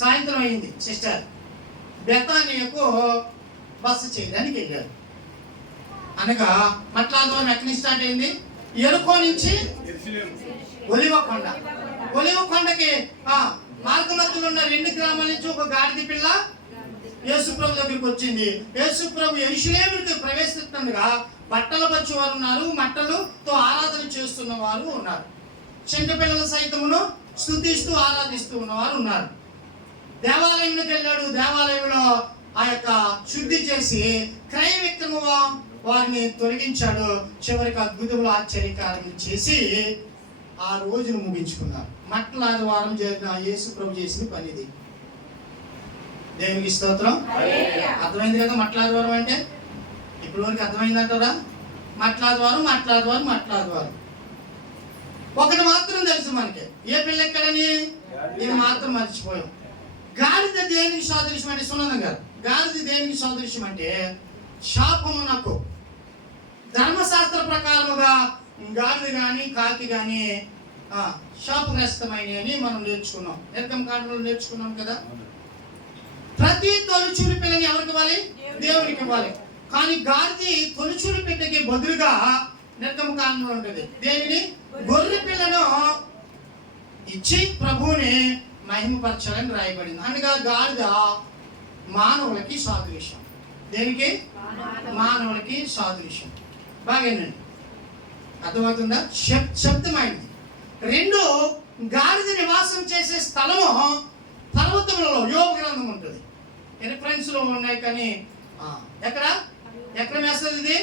సాయంత్రం అయింది. సిస్టర్ బెతానియాకు బస్సు చేయడానికి వెళ్ళారు. అనగా మట్లాదూరం ఎక్కడి నుంచి స్టార్ట్ అయింది? ఎరుకో నుంచి ఒలివ కొండకి మార్గ మధ్యలో ఉన్న 2 గ్రామాల నుంచి ఒక గాడిద పిల్ల యేసుప్రభు దగ్గరికి వచ్చింది. యేసుప్రభు యెరూషలేముకి ప్రవేశిస్తుండగా బట్టలు పచ్చేవారు ఉన్నారు, మట్టలతో ఆరాధన చేస్తున్న వారు ఉన్నారు, చిన్న పిల్లల సైతమును స్తుతిస్తూ ఆరాధిస్తూ ఉన్నవారు ఉన్నారు. దేవాలయంలోకి వెళ్ళాడు. దేవాలయంలో ఆ యొక్క శుద్ధి చేసి క్రయ విక్రమగా వారిని తొలగించాడు. చివరికి అద్భుతములు ఆశ్చర్యకార్యం చేసి ఆ రోజును ముగించుకున్నారు. మట్ల ఆదివారం జరిగిన యేసు ప్రభు చేసిన పని ఇది. దేవునికి స్తోత్రం. అర్థమైంది కదా మట్ల ఆదివారం అంటే? ఇప్పటి వరకు అర్థమైందంటారా? మట్ల ఆదివారం. ఒకటి మాత్రం తెలుసు మనకి, ఏ పిల్ల ఎక్కడని ఇది మాత్రం మర్చిపోయాం. గాడిద దేనికి సాదృశ్యం అంటే, సునందం గారు, గాడిద దేనికి సాదృశ్యం అంటే శాపమునకు. ధర్మశాస్త్ర ప్రకారముగా గాడిద కానీ కాకి కానీ శాపగ్రస్తమైన అని మనం నేర్చుకున్నాం. నిర్గమకాండలో నేర్చుకున్నాం కదా. ప్రతి తొలిచూలి పిల్లని ఎవరికి ఇవ్వాలి? దేవునికి ఇవ్వాలి. కానీ గాడిది తొలిచూలి పిల్లకి బదులుగా నిర్గమకాండలో ఉంటుంది. దేనిని? గొర్రె పిల్లను ఇచ్చి ప్రభువుని మహిమపరచాలని రాయబడింది. అనగా గాడిద మానవులకి సాదృశ్యం. దేనికి? మానవులకి సాదృశ్యం. బాగేనండి, అర్థమవుతుందా? శబ్దమైంది. 2, గాడిద నివాసం చేసే స్థలము పర్వతములలో యోగ గ్రంథం ఉంటుంది. రిఫరెన్స్ లో ఉన్నాయి కానీ ఎక్కడ వేస్తుంది? ఇది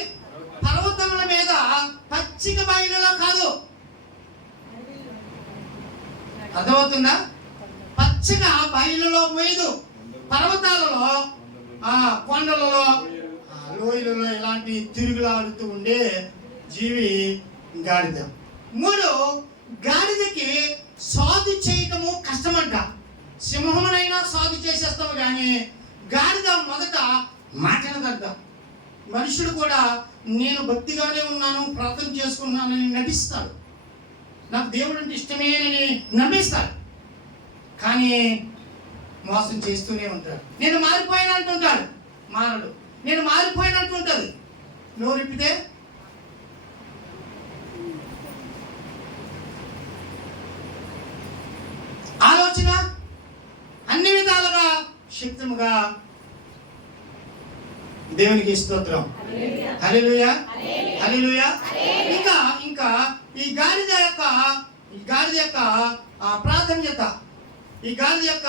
పర్వతముల మీద, పచ్చిక బయలులో కాదు. అర్థమవుతుందా? పచ్చగా బయలులో పోయేదు. పర్వతాలలో, కొండలలో, లోయలలో ఇలాంటి తిరుగులాడుతూ ఉండే జీవి గాడిద. 3, గాడిదకి సాధు చేయటము కష్టమంట. సింహమునైనా సాధు చేసేస్తాము కానీ గాడిద మొదట మాట్లాడదంట. మనుషుడు కూడా నేను భక్తిగానే ఉన్నాను, ప్రార్థన చేసుకున్నానని నటిస్తాడు, నాకు దేవుడు అంటే ఇష్టమేనని నమ్మిస్తాడు, కానీ మోసం చేస్తూనే ఉంటాడు. నేను మారిపోయినట్టుంటాడు, మారడు. నేను మారిపోయినట్టుంటుంది, నోరిప్పితే ఆలోచన అన్ని విధాలుగా శక్తిముగా. దేవునికి స్తోత్రం. హల్లెలూయా, హల్లెలూయా. ఇంకా ఈ గాడిద యొక్క ప్రాధాన్యత, ఈ గాడిద యొక్క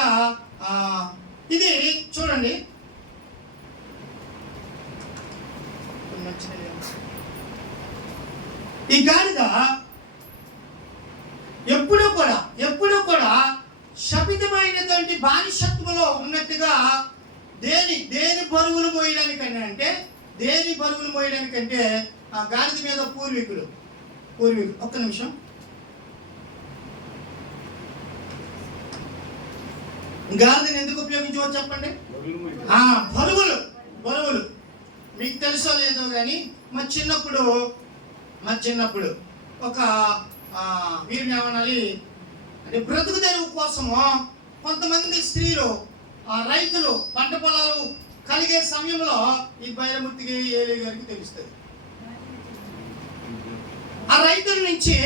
ఇది చూడండి. ఈ గాడిద ఎప్పుడూ కూడా శపితమైనటువంటి బానిసత్వంలో ఉన్నట్టుగా దేని బరువులు మోయడానికంటే ఆ గాడిద మీద పూర్వీకులు. ఒక్క నిమిషం. గాడిదని ఎందుకు ఉపయోగించవచ్చు చెప్పండి? బరువులు బరువులు మీకు తెలుసో లేదో కానీ మా చిన్నప్పుడు ఒక వీరిని ఏమనాలి అంటే బ్రతుకు తెరువు కోసము కొంతమంది స్త్రీలు రైతులు పంట పొలాలు కలిగే సమయంలో ఈ బైరమూర్తికి ఏలే గారికి తెలుస్తుంది. ఆ రైతుల నుంచి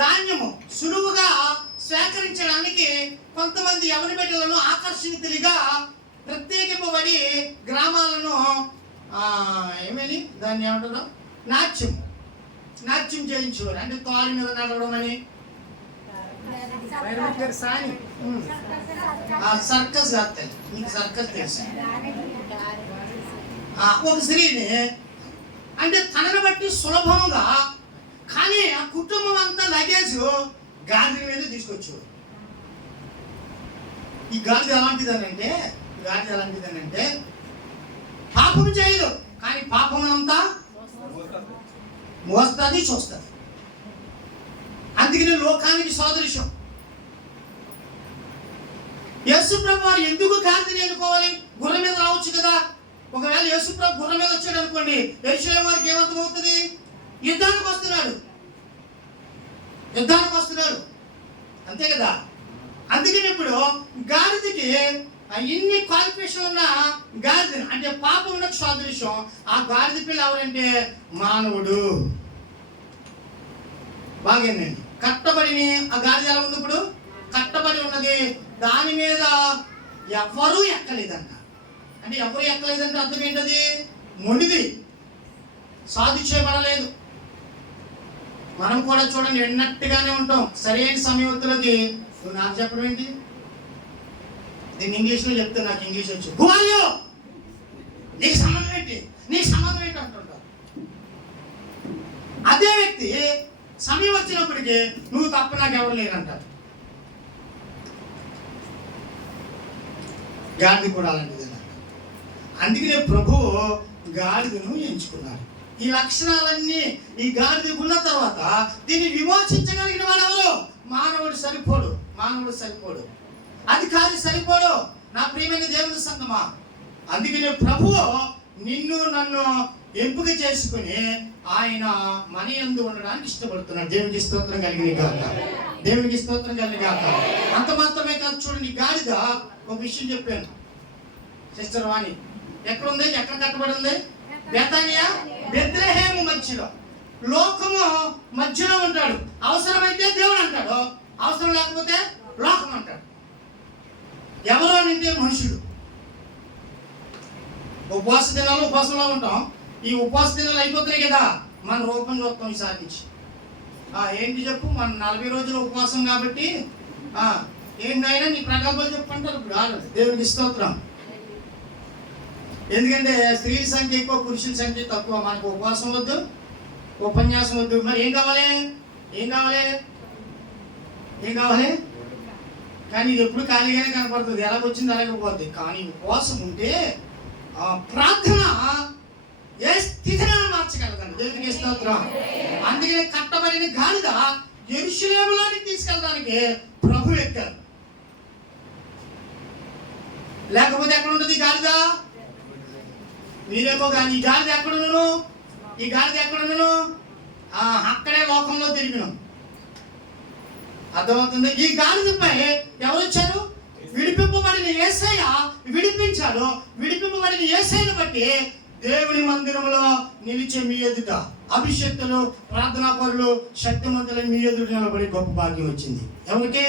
ధాన్యము సులువుగా సేకరించడానికి కొంతమంది యవన బిడ్డలను ఆకర్షణీయులుగా ప్రత్యేకింపబడి గ్రామాలను ఏమని దాన్ని ఏమంటారు నాట్యం చేయించేవారు. అంటే తాళి మీద నడవడం అని సర్కస్ కాదు, మీకు సర్కస్ తెలుసు. ఒక స్త్రీని అంటే తనను బట్టి సులభంగా కానీ ఆ కుటుంబం అంతా లగేజ్ గాడిద మీద తీసుకొచ్చేవారు. ఈ గాడిద ఎలాంటిదనంటే పాపం చేయదు కానీ పాపం అంతా మోస్తుంది చూస్తుంది. అందుకని లోకానికి సాదృశ్యం. యేసుప్రభు వారు ఎందుకు గాడిదని ఎన్నుకోవాలి? గుర్రం మీద రావచ్చు కదా. ఒకవేళ యేసుప్రభు గుర్రం మీద వచ్చాడు అనుకోండి, యెరూషలేము వారికి ఏమర్థమవుతుంది? యుద్ధానికి వస్తున్నాడు అంతే కదా. అందుకని ఇప్పుడు గాడిదకి ఇన్ని క్వాలిఫికేషన్ ఉన్న గాడిద అంటే పాపం ఉన్న సాదృశ్యం. ఆ గాడిద పిల్ల ఎవరంటే మానవుడు. బాగండి. కట్టబడి ఆ గాడిద ఎలా ఉంది? ఇప్పుడు కట్టబడి ఉన్నది. దాని మీద ఎవరు ఎక్కలేదంట. అంటే ఎవరు ఎక్కలేదంటే అర్థం ఏంటది? మొండిది, సాధి చేయబడలేదు. మనం కూడా చూడండి విన్నట్టుగానే ఉంటాం. సరైన సమయంలోకి నువ్వు నాకు చెప్పడం ఏంటి? నేను ఇంగ్లీష్లో చెప్తే నాకు ఇంగ్లీష్ వచ్చు. నీకు సంబంధం ఏంటి అంటుంటావు. అదే వ్యక్తి సమయం వచ్చినప్పటికీ నువ్వు తప్ప నాకు ఎవరు లేరంటారు. గాడిద కూడా అలాంటిది. అందుకనే ప్రభువు గాడిదను ఎంచుకున్నారు. ఈ లక్షణాలన్నీ ఈ గాడిద ఉన్న తర్వాత దీన్ని విమోచించగలిగిన వాడు ఎవరు? మానవుడు సరిపోడు, అధికారి సరిపోడు. నా ప్రియమైన దేవుని సంగమా, అందుకనే ప్రభువు నిన్ను నన్ను ఎంపిక చేసుకుని ఆయన మన యందు ఉండడానికి ఇష్టపడుతున్నాడు. దేవునికి స్తోత్రం కలిగిన గాక. అంత మాత్రమే కాదు, చూడండి గాడిద ఒక విషయం చెప్పాను. సిస్టర్ వాణి ఎక్కడ కట్టబడి ఉంది? బెత్లెహేము మధ్యలో, లోకము మధ్యలో ఉంటాడు. అవసరమైతే దేవుడు అంటాడు, అవసరం లేకపోతే లోకం అంటాడు. ఎవరు అంటే మనుషుడు. ఉపవాస దినాలు ఉపవాసంలో ఉంటాం. ఈ ఉపవాస దినాలు అయిపోతున్నాయి కదా, మన రూపం చూస్తాం ఈసారి నుంచి. ఏంటి చెప్పు, మన 40 రోజులు ఉపవాసం కాబట్టి ఏంటైనా నీ ప్రగల్భాలు చెప్పంటారు. ఇప్పుడు దేవునికి స్తోత్రం. ఎందుకంటే స్త్రీల సంఖ్య ఎక్కువ, పురుషుల సంఖ్య తక్కువ. మనకు ఉపవాసం వద్దు, ఉపన్యాసం వద్దు. మరి ఏం కావాలి? కానీ ఇది ఎప్పుడు ఖాళీగానే కనపడుతుంది. ఎలాగొచ్చింది అలాగే పోతుంది. కానీ ఉపవాసం ఉంటే ప్రార్థన ఏ స్థితిని మార్చగలదండి. దేవునికి స్తోత్రం. అందుకనే కట్టబడిన గాడిద యెరూషలేములోకి తీసుకెళ్ళడానికి ప్రభు ఎక్కారు. లేకపోతే ఎక్కడ ఉంటుంది గాడిద? మీరేమో కానీ ఈ గాడిద ఎక్కడున్నాను? అక్కడే లోకంలో తిరిగినాం. అర్థమవుతుంది? ఈ గాడిదపై ఎవరు వచ్చారు? విడిపింపబడిన యేసయ్య విడిపించాడు. విడిపింపబడిన యేసయ్యను బట్టి దేవుని మందిరంలో నిలిచే మీ ఎదుట అభిషక్తులు, ప్రార్థనాపరులు, శక్తిమంతులని మీ ఎదుట నిలబడి గొప్ప భాగ్యం వచ్చింది. ఎవరికి?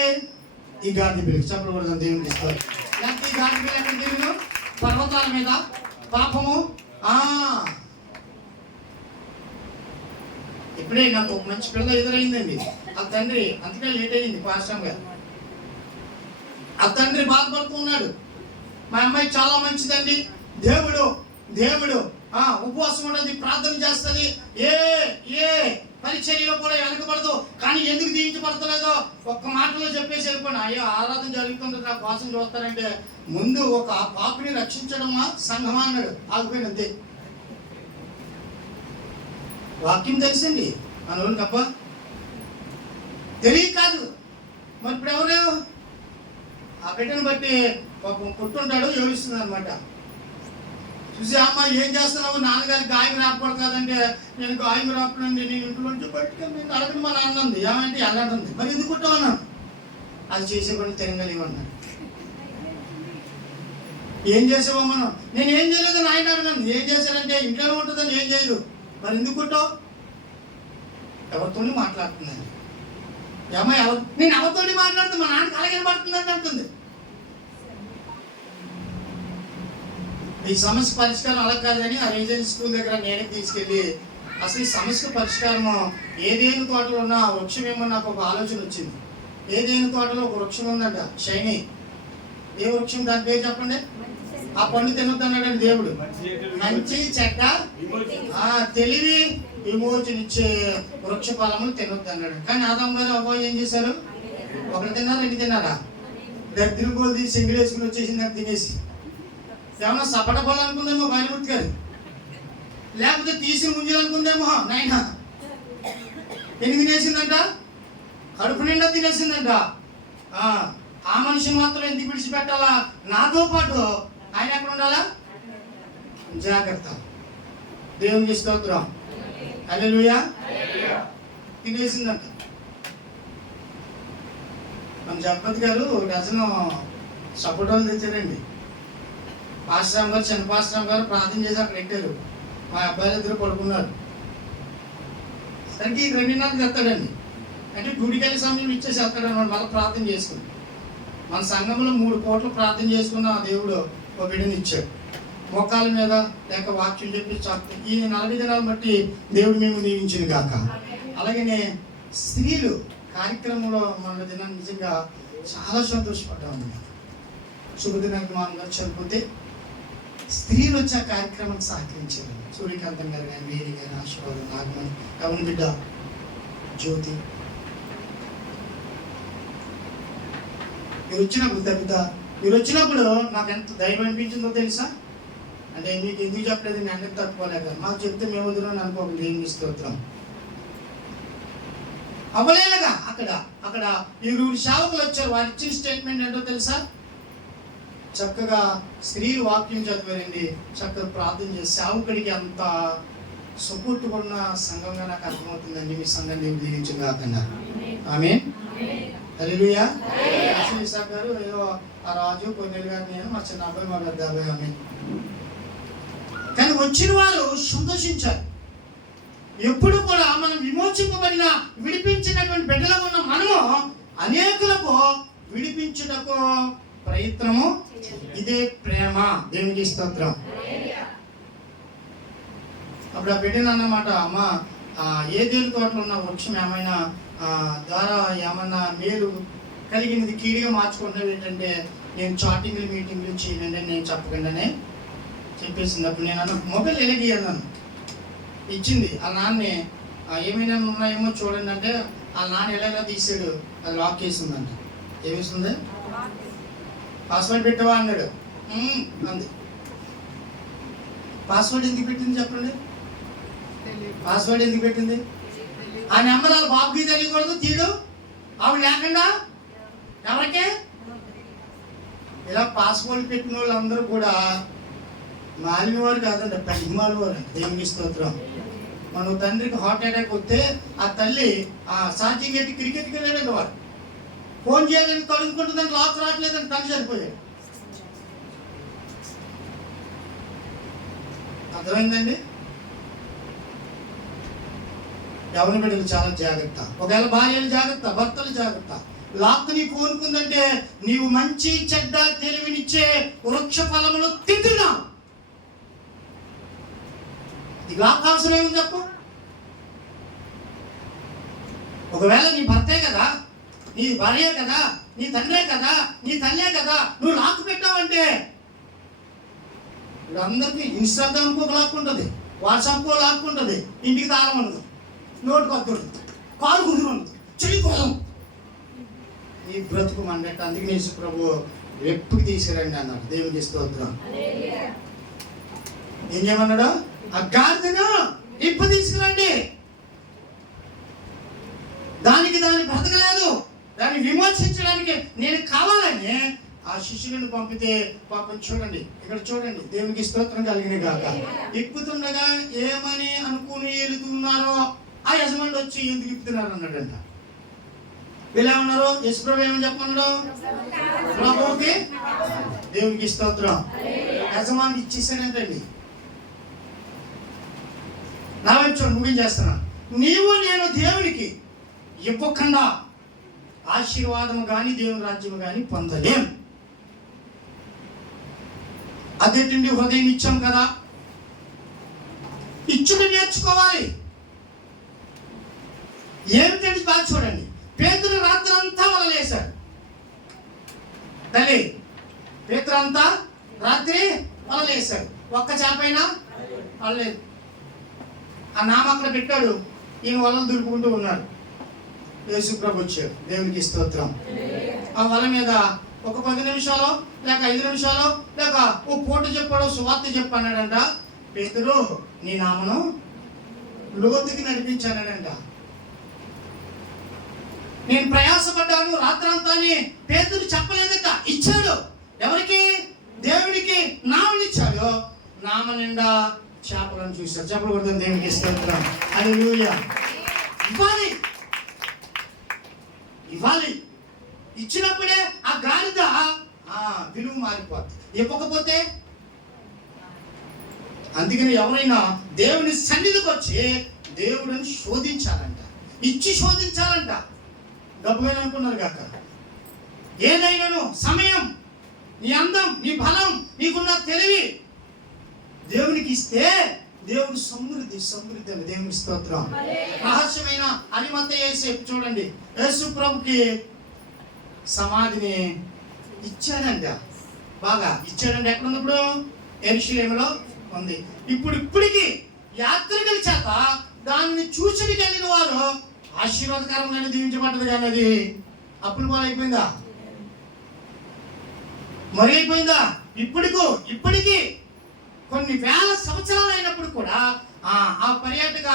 ఈ గాడిద పిల్లకి చెప్పకూడదు. దేవునికి ఇస్తారు. లేకపోతే ఈ గాడిద పిల్ల ఎక్కడ తిరిగిన? పర్వతాల మీద. పాపము ఇప్పుడే నాకు మంచి పిల్ల ఎదురైందండి. ఆ తండ్రి అందుకే లేట్ అయింది పాస్టర్ గారు. ఆ తండ్రి బాధపడుతున్నాడు. మా అమ్మాయి చాలా మంచిదండి, దేవుడు ఉపవాసం ఉండదు, ప్రార్థన చేస్తుంది, ఏ పరిచర్యలో కూడా వెనకబడదు. కానీ ఎందుకు దీవించబడతలేదో ఒక్క మాటలో చెప్పేసి వెళ్ళిపోయినా, అయ్యో ఆరాధన జరుగుతుంది నా కోసం చూస్తారంటే ముందు ఒక పాపిని రక్షించడమా సంఘమా అన్నాడు. ఆగిపోయినంతే. వాక్యం తెలిసింది మన వాళ్ళు తప్ప తెలియ కాదు. మరి ఇప్పుడు ఎవరు ఆ బిడ్డను బట్టి పాపం కొట్టుంటాడు, ఏడుస్తుంది అనమాట. చూసి అమ్మ ఏం చేస్తున్నావు, నాన్నగారికి గాయం రాకూడదంటే నేను గాయం రాకూడండి, నేను ఇంట్లో నుంచి బయటకెళ్ళి అడగండి మా నాన్న ఉంది. ఏమంటే వెళ్ళంటుంది. మరి ఎందుకు కుట్టామన్నాను. అది చేసే పని తిరగలేమన్నాడు. ఏం చేసావో మనం, నేను ఏం చేయలేదని ఆయన అడగను. ఏం చేశానంటే ఇంట్లోనే ఉంటుందని ఏం చేయదు. మరి ఎందుకు కుట్టావు? ఎవరితోనే మాట్లాడుతుందండి. ఏమో నేను ఎవరితో మాట్లాడుతూ మా నాన్నకి అలాగే పడుతుందని అంటుంది. ఈ సమస్య పరిష్కారం అలా కాదని ఆ రీజనల్ స్కూల్ దగ్గర నేనే తీసుకెళ్ళి అసలు ఈ సమస్య పరిష్కారము ఏదేను తోటలో ఉన్న వృక్షం ఏమో నాకు ఒక ఆలోచన వచ్చింది. ఏదేను తోటలో ఒక వృక్షం ఉందంట, షైనీ. ఏ వృక్షం, దాని పేరు చెప్పండి. ఆ పండు తినొద్దు అన్నాడండి దేవుడు. మంచి చెడ్డ తెలివి విమోచనిచ్చే వృక్ష ఫలములు తినొద్దు అన్నాడు. కానీ ఆదాము గారు అవ్వ ఏం చేశారు? ఒకటి తిన్నారా, రెండు తిన్నారా? దరిద్రం కోలు తీసి సింగిల్ వేసుకుని వచ్చేసింది నాకు తినేసి. ఏమన్నా సపట పొలం అనుకుందేమో భార్యమూర్తి గారు, లేకపోతే తీసి ముంజాలనుకుందేమో నాయన. ఎన్ని తినేసిందంట? కడుపు నిండా తినేసిందంట. ఆ మనిషిని మాత్రం ఎందుకు విడిచిపెట్టాలా? నాతో పాటు ఆయన ఎక్కడ ఉండాలా? జాగ్రత్త. దేవునికి స్తోత్రం. హల్లెలూయా. తినేసిందంట. మన జగపతి గారు డజను సపోటాలు తెచ్చారండి. పాశ్రామ్ గారు, చిన్న పాశ్రామ్ గారు ప్రార్థన చేసి అక్కడ పెట్టారు. మా అబ్బాయిలు ఇద్దరు పడుకున్నారు. సరికి 2:30 తెస్తాడండి. అంటే గుడికెళ్ళే సమయం ఇచ్చేసి వస్తాడు అనమాట. మళ్ళీ ప్రార్థన చేసుకుని మన సంఘంలో 3 పూటలు ప్రార్థన చేసుకున్న ఆ దేవుడు ఒక బిడ్డని ఇచ్చాడు. మొక్కాల మీద లేక వాక్యం చెప్పి ఈ 40 దినాలు బట్టి దేవుడు మేము దీవించింది కాక. అలాగనే స్త్రీలు కార్యక్రమంలో మన దినాన్ని నిజంగా చాలా సంతోషపడ్డాము. శుభదినానికి మామూలుగా చనిపోతే స్త్రీలు వచ్చి ఆ కార్యక్రమానికి సహకరించారు. సూర్యకాంతం గారు కానీ, వేరి గారు, ఆశీర్వాదం, నాగమణి, కవన్ బిడ్డ, జ్యోతి. మీరు వచ్చినప్పుడు నాకు ఎంత ధైర్యం అనిపించిందో తెలుసా? అంటే మీకు ఎందుకు చెప్పలేదు, నేను అందరికి తట్టుకోలేక. మాకు చెప్తే మేము వదిలేని అనుకోకుండా దేవునికి స్తోత్రం. అవ్వలేదుగా. అక్కడ 2 సేవకులు వచ్చారు. వారు ఇచ్చిన స్టేట్మెంట్ ఏంటో తెలుసా? చక్కగా స్త్రీలు వాక్యం చదివారండి, చక్కగా ప్రార్థన చేసి సేవకుడికి అంత సపోర్ట్ ఉన్న సంఘంగా నాకు అర్థమవుతుందండి. మీ సంఘం దేవుడు దీవించింది కాకుండా. ఆమేన్. హల్లెలూయా. ఇసాక్ గారు ఏదో ఆ రాజు, కొన్నేళ్ళు గారు, నేను, మా చిన్న అబ్బాయి, మా పెద్ద అబ్బాయి. ఆమేన్. కానీ వచ్చిన వారు సంతోషించారు. ఎప్పుడు కూడా మనం విమోచింపబడిన, విడిపించినటువంటి బిడ్డలో ఉన్న మనము అనేకులకు విడిపించుటకు ప్రయత్నము. ఇదే ప్రేమ. దేవునికి స్తోత్రం. అప్పుడు ఆ బిడ్డను అన్నమాట, అమ్మ ఏ దేవుని తోటలో ఉన్న వృక్షం ఏమైనా ద్వారా ఏమన్నా మేలు కలిగినది కీడిగా మార్చుకుంటున్నది ఏంటంటే, నేను చాటింగ్లు మీటింగ్లు చేయనండి నేను చెప్పకుండానే చెప్పేసింది. అప్పుడు నేను అన్న మొబైల్ ఎలాగి అన్నాను. ఇచ్చింది. ఆ నాన్నే ఏమైనా ఉన్నాయేమో చూడండి అంటే ఆ నాన్న ఎలా తీసాడు, అది లాక్ చేసిందంట. ఏమిస్తుంది? పాస్వర్డ్ పెట్టవా అన్నాడు. అంది. పాస్వర్డ్ ఎందుకు పెట్టింది చెప్పండి? పాస్వర్డ్ ఎందుకు పెట్టింది? ఆ నెంబర్ వాళ్ళ బాబుకి తెలియకూడదు, తీడు ఆవిడ లేకుండా ఎవరికే. ఇలా పాస్వర్డ్ పెట్టిన వాళ్ళందరూ కూడా మాలిన వారు కాదండి, పనిమాల వారు. దేవునికి స్తోత్రం. మన తండ్రికి హార్ట్ అటాక్ వస్తే ఆ తల్లి ఛార్జింగ్ ఎట్టి క్రికెట్కి వెళ్ళాడండి. వాడు ఫోన్ చేయడానికి కడుక్కుంటుందని లాక్ రావట్లేదని తల్లి సరిపోయాడు. అర్థమైందండి? ఎవరి బిడ్డలు చాలా జాగ్రత్త. ఒకవేళ భార్యలు జాగ్రత్త, భర్తలు జాగ్రత్త. లాక్ నీ ఫోన్కుందంటే నీవు మంచి చెడ్డ తెలివినిచ్చే వృక్ష ఫలములు తింటున్నావు. ఈ లాక్ అవసరం ఏముంది చెప్పు? ఒకవేళ నీ భర్తే కదా, నీ భార్యే కదా, నీ తండ్రే కదా, నీ తల్లే కదా, నువ్వు లాక్ పెట్టావంటే అందరికీ ఇన్స్టాగ్రామ్కు ఒక లాక్ ఉంటుంది, వాట్సాప్కు ఒక లాక్ ఉంటుంది, ఇంటికి తాళం ఉండదు, నోటు కొత్తడు, కాలు కుదురు ఉండదు, చెయ్యి కోలం. ఈ బ్రతుకు మండట. అందుకే యేసు ప్రభు ఎప్పుడు తీసుకురండి అన్నాడు. దేవునికి స్తోత్రం. ఏం చేయమన్నాడు? ఆ గాడిదను ఇప్పు తీసుకురండి. దాన్ని బ్రతకలేదు, దాన్ని విమోచించడానికి నేను కావాలని ఆ శిష్యులను పంపితే పాపం చూడండి, ఇక్కడ చూడండి, దేవునికి స్తోత్రం కలిగిన గాక. ఎక్కుతుండగా ఏమని అనుకుని వెళుతున్నారో ఆ యజమానుడు వచ్చి ఎందుకు ఇప్పుతున్నారు అన్నాడంట. ఇలా ఉన్నారు. యేసుప్రభు ఏమని చెప్పమన్నాడు? ప్రభువుకి, దేవునికి స్తోత్రం. యజమానికి ఇచ్చేసానంటండి. నా వైపు చూడండి, ముగించేస్తున్నా. నీవు నేను దేవునికి ఇవ్వకుండా ఆశీర్వాదము కానీ దేవుని రాజ్యము కానీ పొందలేం. అదేంటండి, హృదయం ఇచ్చాం కదా, ఇచ్చుడు నేర్చుకోవాలి. ఏమిటండి బాగా చూడండి, పేతురు రాత్రి అంతా వలలేశాడు. తల్లి, పేతురు అంతా రాత్రి వలలేశాడు. ఒక్క చేపైనా వలలేదు. ఆ నామ అక్కడ పెట్టాడు, ఈయన వలలు దులుపుకుంటూ ఉన్నాడు. యేసుప్రభు వచ్చాడు, దేవునికి స్తోత్రం. ఆ వల మీద ఒక 10 నిమిషాలు లేక 5 నిమిషాలు లేక ఓ పూట చెప్పాడు, సువార్త చెప్పన్నాడంట. పేతురు, నీ నామను లోతుకి నడిపించానంట. నేను ప్రయాసపడ్డాను రాత్రంతా అని పేతురు చెప్పలేదట. ఇచ్చాడు. ఎవరికి? దేవుడికి నామని ఇచ్చాడు. నామ నిండా చేపలను చూశాడు. చేపలు కొడుతుంది, దేవునికి స్తోత్రం. హల్లెలూయా. ఇవ్వాలి. ఇచ్చినప్పుడే ఆ గాడిద విలువ మారిపోతుంది. ఇవ్వకపోతే, అందుకని ఎవరైనా దేవుని సన్నిధికి వచ్చి దేవుడిని శోధించాలంట, ఇచ్చి శోధించాలంట. డబ్బుగా అనుకున్నారు కాక, ఏదైనాను సమయం, నీ అందం, నీ బలం, నీకున్న తెలివి దేవునికి ఇస్తే దేవుడు సమృద్ధి అని, దేవునికి స్తోత్రం. రహస్యమైన అరిమత్తయి యేసేపు చూడండి, యేసు ప్రభుకి సమాధిని ఇచ్చాడంట. బాగా ఇచ్చాడంటే ఎక్కడ ఉంది? ఇప్పుడు యెరూషలేములో ఉంది. ఇప్పటికి యాత్రికుల చేత దానిని చూసికి వెళ్ళిన వారు ఆశీర్వాదకరంగానే దీవించబడ్డది. కానీ అది అప్పుడు అయిపోయిందా? మరి అయిపోయిందా? ఇప్పటికి కొన్ని వేల సంవత్సరాలు అయినప్పుడు కూడా ఆ పర్యాటక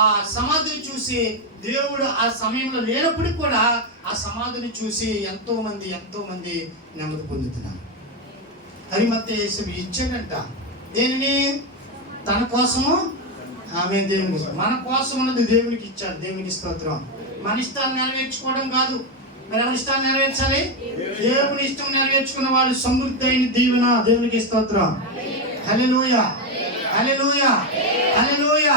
ఆ సమాధిని చూసి దేవుడు ఆ సమయంలో లేనప్పుడు కూడా ఆ సమాధిని చూసి ఎంతో మంది నెమ్మది పొందుతున్నారు. అరిమత్తయి యేసేపు ఇచ్చాడంట. దేనిని? తన కోసము. ఆమె దేవుని కోసం, మన కోసం ఉన్నది దేవునికి ఇచ్చాడు. దేవునికి స్తోత్రం. మన ఇష్టాలు నెరవేర్చుకోవడం కాదు. మరి ఎవరి ఇష్టాలు నెరవేర్చాలి? దేవుని ఇష్టం నెరవేర్చుకున్న వాళ్ళు సమృద్ధి అయిన దీవెన. దేవునికి స్తోత్రం. హల్లెలూయా, హల్లెలూయా, హల్లెలూయా.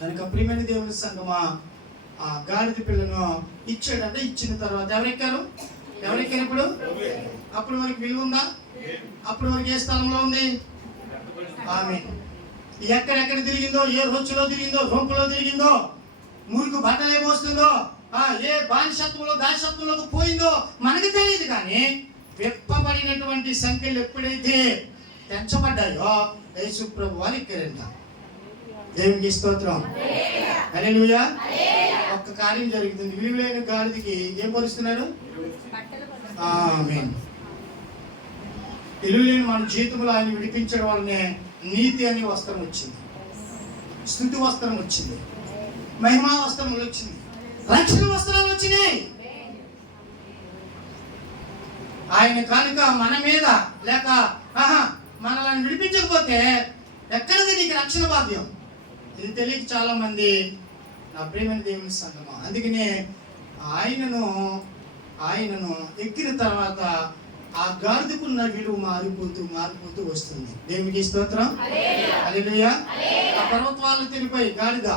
కనుక ప్రియమైన దేవుని సంగమా, ఆ గాడిద పిల్లను ఇచ్చాడంటే ఇచ్చిన తర్వాత ఎవరెక్కారు? ఇప్పుడు అప్పటి వరకు విలువ ఉందా? అప్పటి వరకు ఏ స్థలంలో ఉంది? ఆమె ఎక్కడెక్కడ తిరిగిందో, ఏ రొచ్చులో తిరిగిందో, రొంపులో తిరిగిందో, మురికి బట్టలు ఏమొస్తుందో, ఏ బానిసత్వంలో దాసత్వంలోకి పోయిందో మనకు తెలియదు. కానీ విప్పబడినటువంటి సంఖ్యలు ఎప్పుడైతే తెంచబడ్డాయో యేసు ప్రభు వారు ఎక్కారంట. దేవునికి స్తోత్రం. హల్లెలూయా. ఒక్క కార్యం జరుగుతుంది. విలువైన గాడిదకి ఏం పరుస్తున్నాడు? ఆమేన్. విలువలేని మన జీవితంలో ఆయన విడిపించడం వల్లనే నీతి అనే వస్త్రం వచ్చింది, స్తుతి వస్త్రం వచ్చింది, మహిమా వస్త్రం వచ్చింది, రక్షణ వస్త్రాలు వచ్చినాయి. ఆయన కనుక మన మీద లేక మనల్ని విడిపించకపోతే ఎక్కడిది నీకు రక్షణ భాగ్యం? ఇది తెలియక చాలా మంది నా ప్రియమైన దేవుని సంగమా. అందుకనే ఆయనను ఎక్కిన తర్వాత ఆ గాడిదకున్న విలువ మారిపోతూ వస్తుంది. దేవునికి స్తోత్రం. హల్లెలూయా. ఆ పర్వతాలు తిరిగిపోయి గాడిద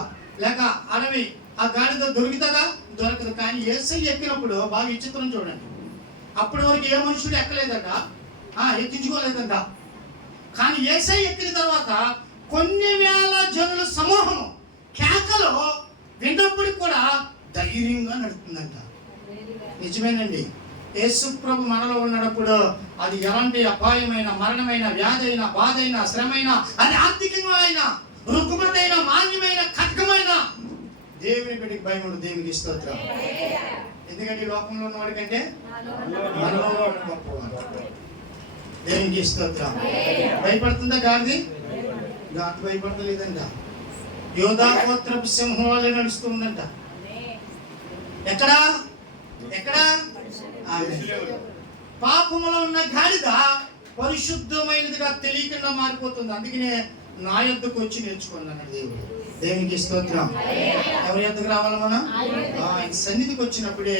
లేక అడవి, ఆ గాడిద దొరకదు. కానీ యేసయ్య ఎక్కినప్పుడు బాగా విచిత్రం చూడండి. అప్పటి వరకు ఏ మనుషుడు ఎక్కలేదంట, ఎక్కించుకోలేదంట. కానీ యేసయ్య ఎక్కిన తర్వాత కొన్ని వేల జనుల సమూహం కేకలు విన్నప్పుడు కూడా ధైర్యంగా నడుస్తుందంట. నిజమేనండి. యేసు ప్రభు మనలో ఉన్నప్పుడు అది ఎలాంటి అపాయమైన, మరణమైన, వ్యాధైన, బాధైన, శ్రమైన, అది ఆర్థికమైన, రుగ్మతైన, మాన్యమైన, ఖడ్గమైన దేవుని బిడ్డకి భయం ఉండదు. దేవునికి స్తోత్రం. ఎందుకంటే ఈ లోకంలో ఉన్నవాడి కంటే మనలో ఉన్నవాడు గొప్పవాడు. దేవునికి స్తోత్రం. భయపడుతుందా గాడిది? గాడిద భయపడలేదంట. యోధా గోత్రపు సింహం వల్లే నడుస్తుందంట. ఎక్కడా? పాపములో ఉన్న గాడిద పరిశుద్ధమైనదిగా తెలియకుండా మారిపోతుంది. అందుకనే నా యొద్దకు వచ్చి నేర్చుకున్నాను దేవుడు. దేవునికి స్తోత్రం. ఎవరి యొద్దకు రావాలి మనం? ఆయన సన్నిధికి వచ్చినప్పుడే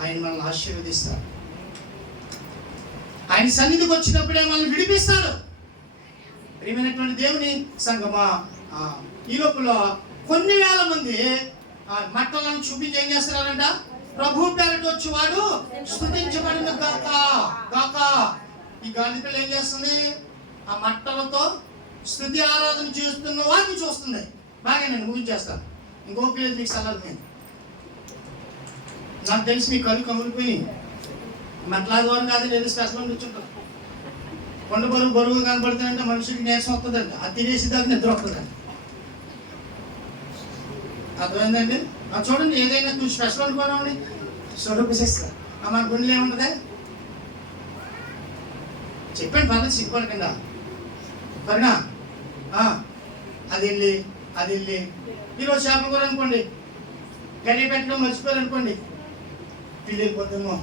ఆయన మనల్ని ఆశీర్వదిస్తాడు. ఆయన సన్నిధికి వచ్చినప్పుడే మనల్ని విడిపిస్తాడు. ప్రియమైనటువంటి దేవుని సంగమా, ఈ లోపల కొన్ని వేల మంది మట్టలను చూపించి ఏం చేస్తున్నారంట? ప్రభు పేరట వచ్చేవాడు స్తుతించబడిన గాక గాక. ఈ గాడి పిల్ల ఏం చేస్తుంది? ఆ మట్టలతో స్తుతి ఆరాధన చేస్తున్న వాటిని చూస్తుంది. బాగా నేను ముగించేస్తాను, ఇంకో పిల్లలు మీకు సలహా. నాకు తెలిసి మీ కళ్ళు కములిపోయి మట్లాది వారు కాదు, లేదు స్పెషల్ కూర్చుంటారు. కొండ బరువు కనబడుతుందంటే మనిషికి నీరసం వస్తుందంట, అది తినేసి దాకా నిద్ర వస్తుందంట. అర్థమైందండి? చూడండి, ఏదైనా కొంచెం స్పెషల్ అనుకోనండి, స్వరూపిస్తా మన గుండెలు ఏముంటుంది చెప్పండి, పర్లేదు సిగ్గుపడకుండా. సరేనా? అది వెళ్ళి ఈరోజు చేపల కూర అనుకోండి, గడి పెట్టడం మర్చిపోయారు అనుకోండి, పిల్లి వెళ్ళిపోతుందేమో.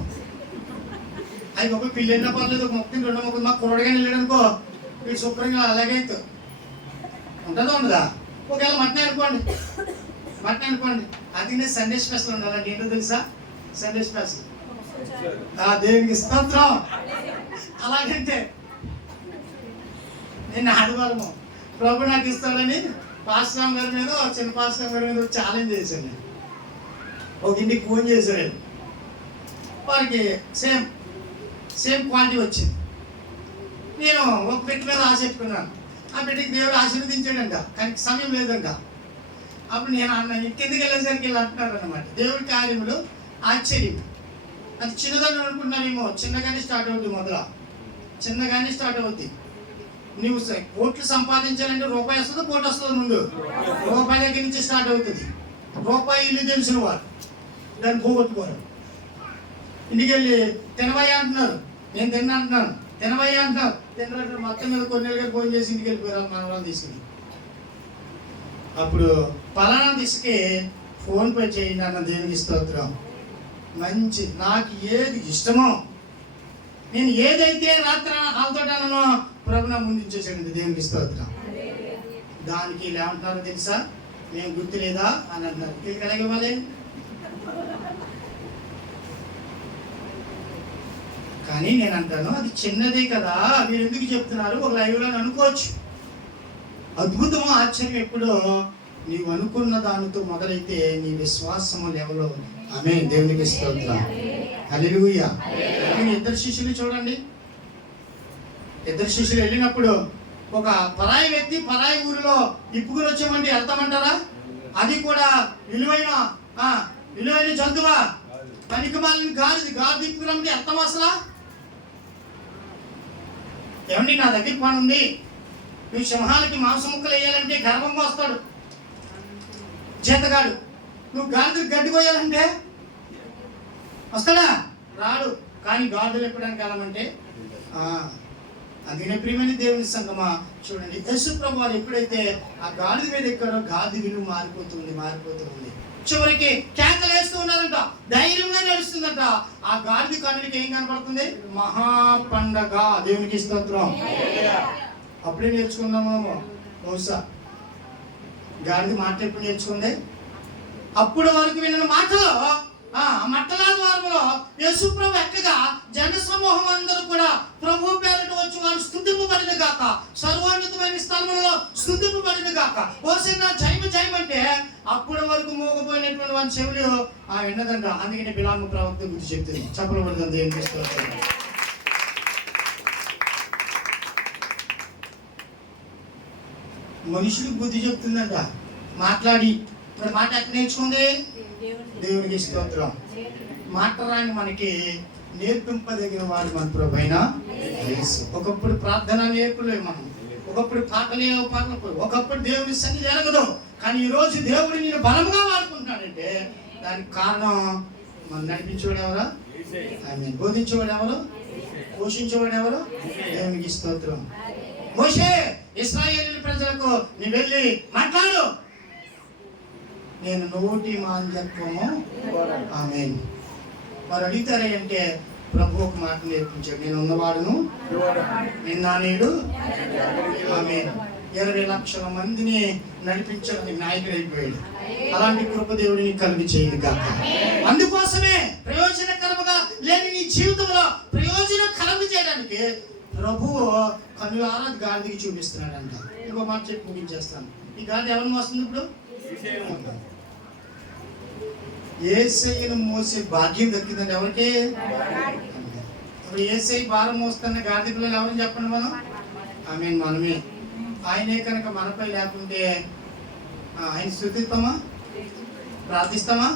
అది ఒక పిల్లి వెళ్ళినా పర్లేదు, ఒక మొక్కని రెండో మొక్కలు మాకు కూరగానే వెళ్ళాడు అనుకో, వీడు శుభ్రంగా అలాగే ఉంటుందా ఉండదా? ఒకవేళ మటన్ అనుకోండి, అది నేను సండే స్పెషల్ ఉండాలండి. ఏంటో తెలుసా? Sunday special. దేవునికి స్తోత్రం. అలాగంటే నేను ఆదివారము ప్రభు నాకు ఇస్తాడని పాస్టర్ గారి మీద, చిన్న పాస్టర్ గారి మీద ఛాలెంజ్ చేశాను. ఒక ఇంటికి ఫోన్ చేశాను, వారికి సేమ్ క్వాలిటీ వచ్చింది. నేను ఒక పెట్టి మీద ఆశ పెట్టుకున్నాను. ఆ పెట్టికి దేవుడు ఆశీర్వదించాడంట, కానీ సమయం లేదంట. అప్పుడు నేను అన్న కిందకి వెళ్ళేసరికి ఇలా అంటున్నారు అనమాట. దేవుడి కార్యములు ఆశ్చర్యం. అది చిన్నదని అనుకుంటున్నానేమో, చిన్నగానే స్టార్ట్ అవుతుంది. చిన్నగానే స్టార్ట్ అవుద్ది. నువ్వు కోట్లు సంపాదించాలంటే రూపాయి వస్తుందో కోటి వస్తుందో? ముందు రూపాయి దగ్గర నుంచి స్టార్ట్ అవుతుంది. రూపాయి ఇల్లు తెలిసిన వారు దాన్ని పోగొట్టుకోరు. ఇంటికి వెళ్ళి తినవయ్యా అంటున్నారు, నేను తిన్నా అంటున్నాను, తినవయ్యా అంటున్నారు, తినరంటే మొత్తం మీద కొన్నేళ్ళుగా ఫోన్ చేసి ఇంటికి వెళ్ళిపోయారు మన వాళ్ళని తీసుకుని. అప్పుడు పలానా దిశకి ఫోన్ పే చేయండి అన్న. దేవునికి స్తోత్రం. మంచి, నాకు ఏది ఇష్టమో, నేను ఏదైతే రాత్రి వాళ్ళతో అన్నానో ప్రభు నా ముందు ఇచ్చేసాడండి. దేవునికి స్తోత్రం. దానికి ఇలా అంటున్నారో తెలుసా? మేము గుర్తు లేదా అని అంటున్నారు. వీళ్ళకి ఎలాగ ఇవ్వాలి? కానీ నేను అంటాను, అది చిన్నదే కదా, మీరు ఎందుకు చెప్తున్నారు? ఒక లైవ్లో అనుకోవచ్చు. అద్భుతము, ఆశ్చర్యం ఎప్పుడో నీవు అనుకున్న దానితో మొదలైతే నీ విశ్వాసము లెవెల్లో. ఆమేన్. దేవునికి స్తోత్రం. హల్లెలూయా. ఇద్దరు శిష్యులు చూడండి, ఇద్దరు శిష్యులు వెళ్ళినప్పుడు ఒక పరాయి వ్యక్తి పరాయి ఊరిలో ఇప్పుకుని వచ్చామంటే వెళ్తామంటారా? అది కూడా విలువైన జంతువా? పనికిమాలిన గాడిద ఇప్పుకురమ్మంటే వెళ్తాం అసలు? ఏమండి, నా దగ్గర పని ఉంది, నువ్వు సింహాలకి మాంసం ముక్కలు వేయాలంటే గర్వంగా వస్తాడు చేతగాడు. నువ్వు గాడిదకి గడ్డి పోయాలంటే వస్తాడా? రాడు. కానీ గాడిదలు ఎక్కడానికి వెళ్ళమంటే అందుకనే ప్రియమైన దేవుని సంగమా చూడండి, యేసు ప్రభు వారు ఎప్పుడైతే ఆ గాడిద మీద ఎక్కారో గాడిద విలువ మారిపోతూ ఉంది. చివరికి కేకలు వేస్తూ ఉన్నారంట, ధైర్యంగా నడుస్తుందంట. ఆ గాడిద కన్నుడికి ఏం కనపడుతుంది? మహాపండగ. దేవునికి స్తోత్రం. అప్పుడే నేర్చుకున్నామేమో బహుశా. గాడిద మాట ఎప్పుడు నేర్చుకుంది? అప్పుడు వరకు విన్న మాటలో మట్టల ద్వారంలో యేసు ప్రభు ఎక్కగా జన సమూహం అందరూ కూడా ప్రభు పేరట వచ్చి వారు స్తుతింపబడిన గాక, సర్వోన్నతమైన స్థలంలో స్తుతింపబడిన గాక, ఓసన్నా జయము అంటే అప్పటి వరకు మోగపోయినటువంటి వారి చెవులు విన్నదంట. అందుకని బిలాము ప్రవక్త గురించి చెప్తుంది. చెప్పబడుతుంది. ఏం చేస్తారు? మనుషులకు బుద్ధి చెప్తుందంట మాట్లాడి. మరి మాట ఎక్కడ నేర్చుకుంది? దేవునికి స్తోత్రం. మాట్లాడని మనకి నేర్పింపదగిన వాడు మన ప్రభువైన యేసు. ఒకప్పుడు ప్రార్థన నేర్పలేము మనం, ఒకప్పుడు పాటలు ఒకప్పుడు దేవుని సన్నిధి జరగదు. కానీ ఈరోజు దేవుడు నేను బలంగా వాడుకుంటాడంటే దానికి కారణం మనం నడిపించేవాడు ఎవరు? ఆమె బోధించేవాడు ఎవరు? పోషించేవాడు ఎవరు? దేవునికి స్తోత్రం. మోషే ఇశ్రాయేలు ప్రజలకు నీ వెళ్ళి మాట్లాడు, నేను నోటి మాంద్యత్వము. ఆమేన్. వారు అడుగుతారే అంటే ప్రభు ఒక మాట నేర్పించాడు, నేను ఉన్నవాడును నిన్న నేడు. ఆమేన్. 20 లక్షల మందిని నడిపించడానికి నాయకుడు అయిపోయాడు. అలాంటి కృప దేవుడిని కలిగి చేయను కాక. అందుకోసమే ప్రయోజనకరముగా లేని నీ జీవితంలో ప్రయోజనం కలుగు చేయడానికి ప్రభువు కనులారా గాడిదకి చూపిస్తున్నాడంట. ఇంకో మాట చెప్పి ముగించేస్తాను. ఈ గాడి ఎవరిని వస్తుంది ఇప్పుడు? యేసయ్యను మోసే భాగ్యం దక్కిందండి ఎవరికి? ఇప్పుడు యేసయ్య భారం మోస్తున్న గాడి పిల్లలు ఎవరిని చెప్పండి మనం? ఆమేన్, మనమే. ఆయనే కనుక మనపై లేకుంటే ఆయన స్తుతిస్తామా? ప్రార్థిస్తామా?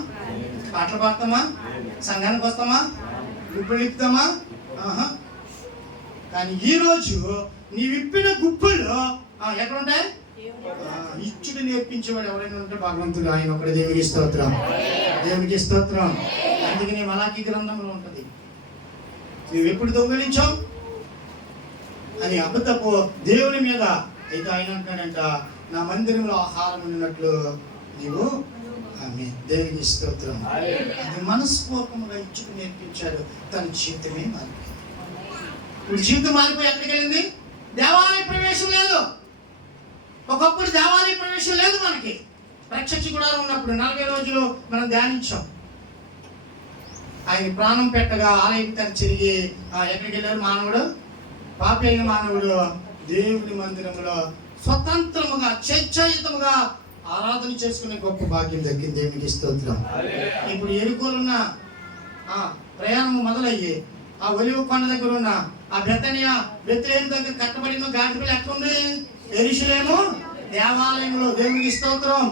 పాటలు పాడతామా? సంఘానికి వస్తామా? గుప్పులు ఇప్పుతామా? కానీ ఈరోజు నీ విప్పిన గుప్పులు ఎక్కడ ఉంటాయి? ఇచ్చుడు నేర్పించేవాడు ఎవరైనా ఉంటే భగవంతుడు, ఆయన ఒకటి. దేవునికి స్తోత్రం, దేవునికి స్తోత్రం. అందుకని మలాకీ గ్రంథంలో ఉంటుంది, నువ్వు ఎప్పుడు దొంగలించావు అని అబద్ధపు దేవుని మీద. అయితే ఆయన అంటాడంట, నా మందిరంలో ఆహారం ఉన్నట్లు నీవు. ఆమె దేవునికి స్తోత్రం. అది మనస్పూర్వకంగా ఇచ్చుకు నేర్పించాడు. తన జీవితమే మారిపోయింది. ఇప్పుడు జీవితం మారిపోయి ఎక్కడికి వెళ్ళింది? దేవాలయ ప్రవేశం లేదు. ఒకప్పుడు దేవాలయ ప్రవేశం లేదు మనకి. ప్రత్యక్ష గుడారం ఉన్నప్పుడు 40 రోజులు మనం ధ్యానించాం. ఆయన ప్రాణం పెట్టగా ఆలయం తిరిగి ఎక్కడికి వెళ్ళారు? మానవుడు, పాపి అయిన మానవుడు దేవుని మందిరంలో స్వతంత్రముగా స్వేచ్ఛాయుతముగా ఆరాధన చేసుకునే గొప్ప భాగ్యం దక్కింది. దేవునికి స్తోత్రం. ఇప్పుడు ఎరుకోలున్న ప్రయాణం మొదలయ్యి ఆ ఒలివ కొండ దగ్గర ఉన్న ఆ బెతనియా బెత్లెహేము దగ్గర కట్టబడిన గాడిదలు ఎక్కడుంది? యెరూషలేము దేవాలయంలో. దేవునికి స్తోత్రం.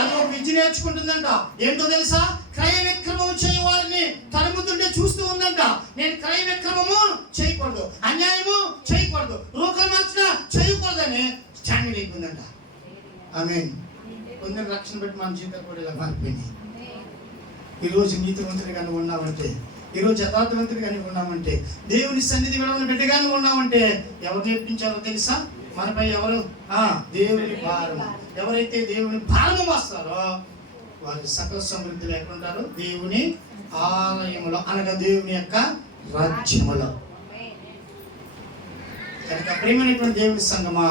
అది ఒక విద్య నేర్చుకుంటుందంట. ఏంటో తెలుసా? క్రయ విక్రమం చేయవారిని తరుముతుంటే చూస్తూ ఉందంట. నేను క్రయ విక్రమము చేయకూడదు, అన్యాయము చేయకూడదు, రూకలు మార్చిన చేయకూడదని స్టాండ్ అయిపోయిందంట. ఆమేన్. కొందరు రక్షణ పెట్టి మన జీవితాలు కూడా ఇలా మారిపోయింది. ఈరోజు నీతివంతుడిగా నువ్వు ఉన్నామంటే, ఈరోజు యథార్థవంతుడిగా నువ్వు ఉన్నామంటే, దేవుని సన్నిధి విడవని బిడ్డగా నువ్వు ఉన్నామంటే ఎవరు నేర్పించారో తెలుసా? మనపై ఎవరు? దేవుని భారం. ఎవరైతే దేవుని భారము వస్తారో వారి సకల సమృద్ధిలో ఎక్కడుంటారు? దేవుని ఆలయములో, అనగా దేవుని యొక్క రాజ్యములో. కనుక ప్రేమైనటువంటి దేవుని సంగమా,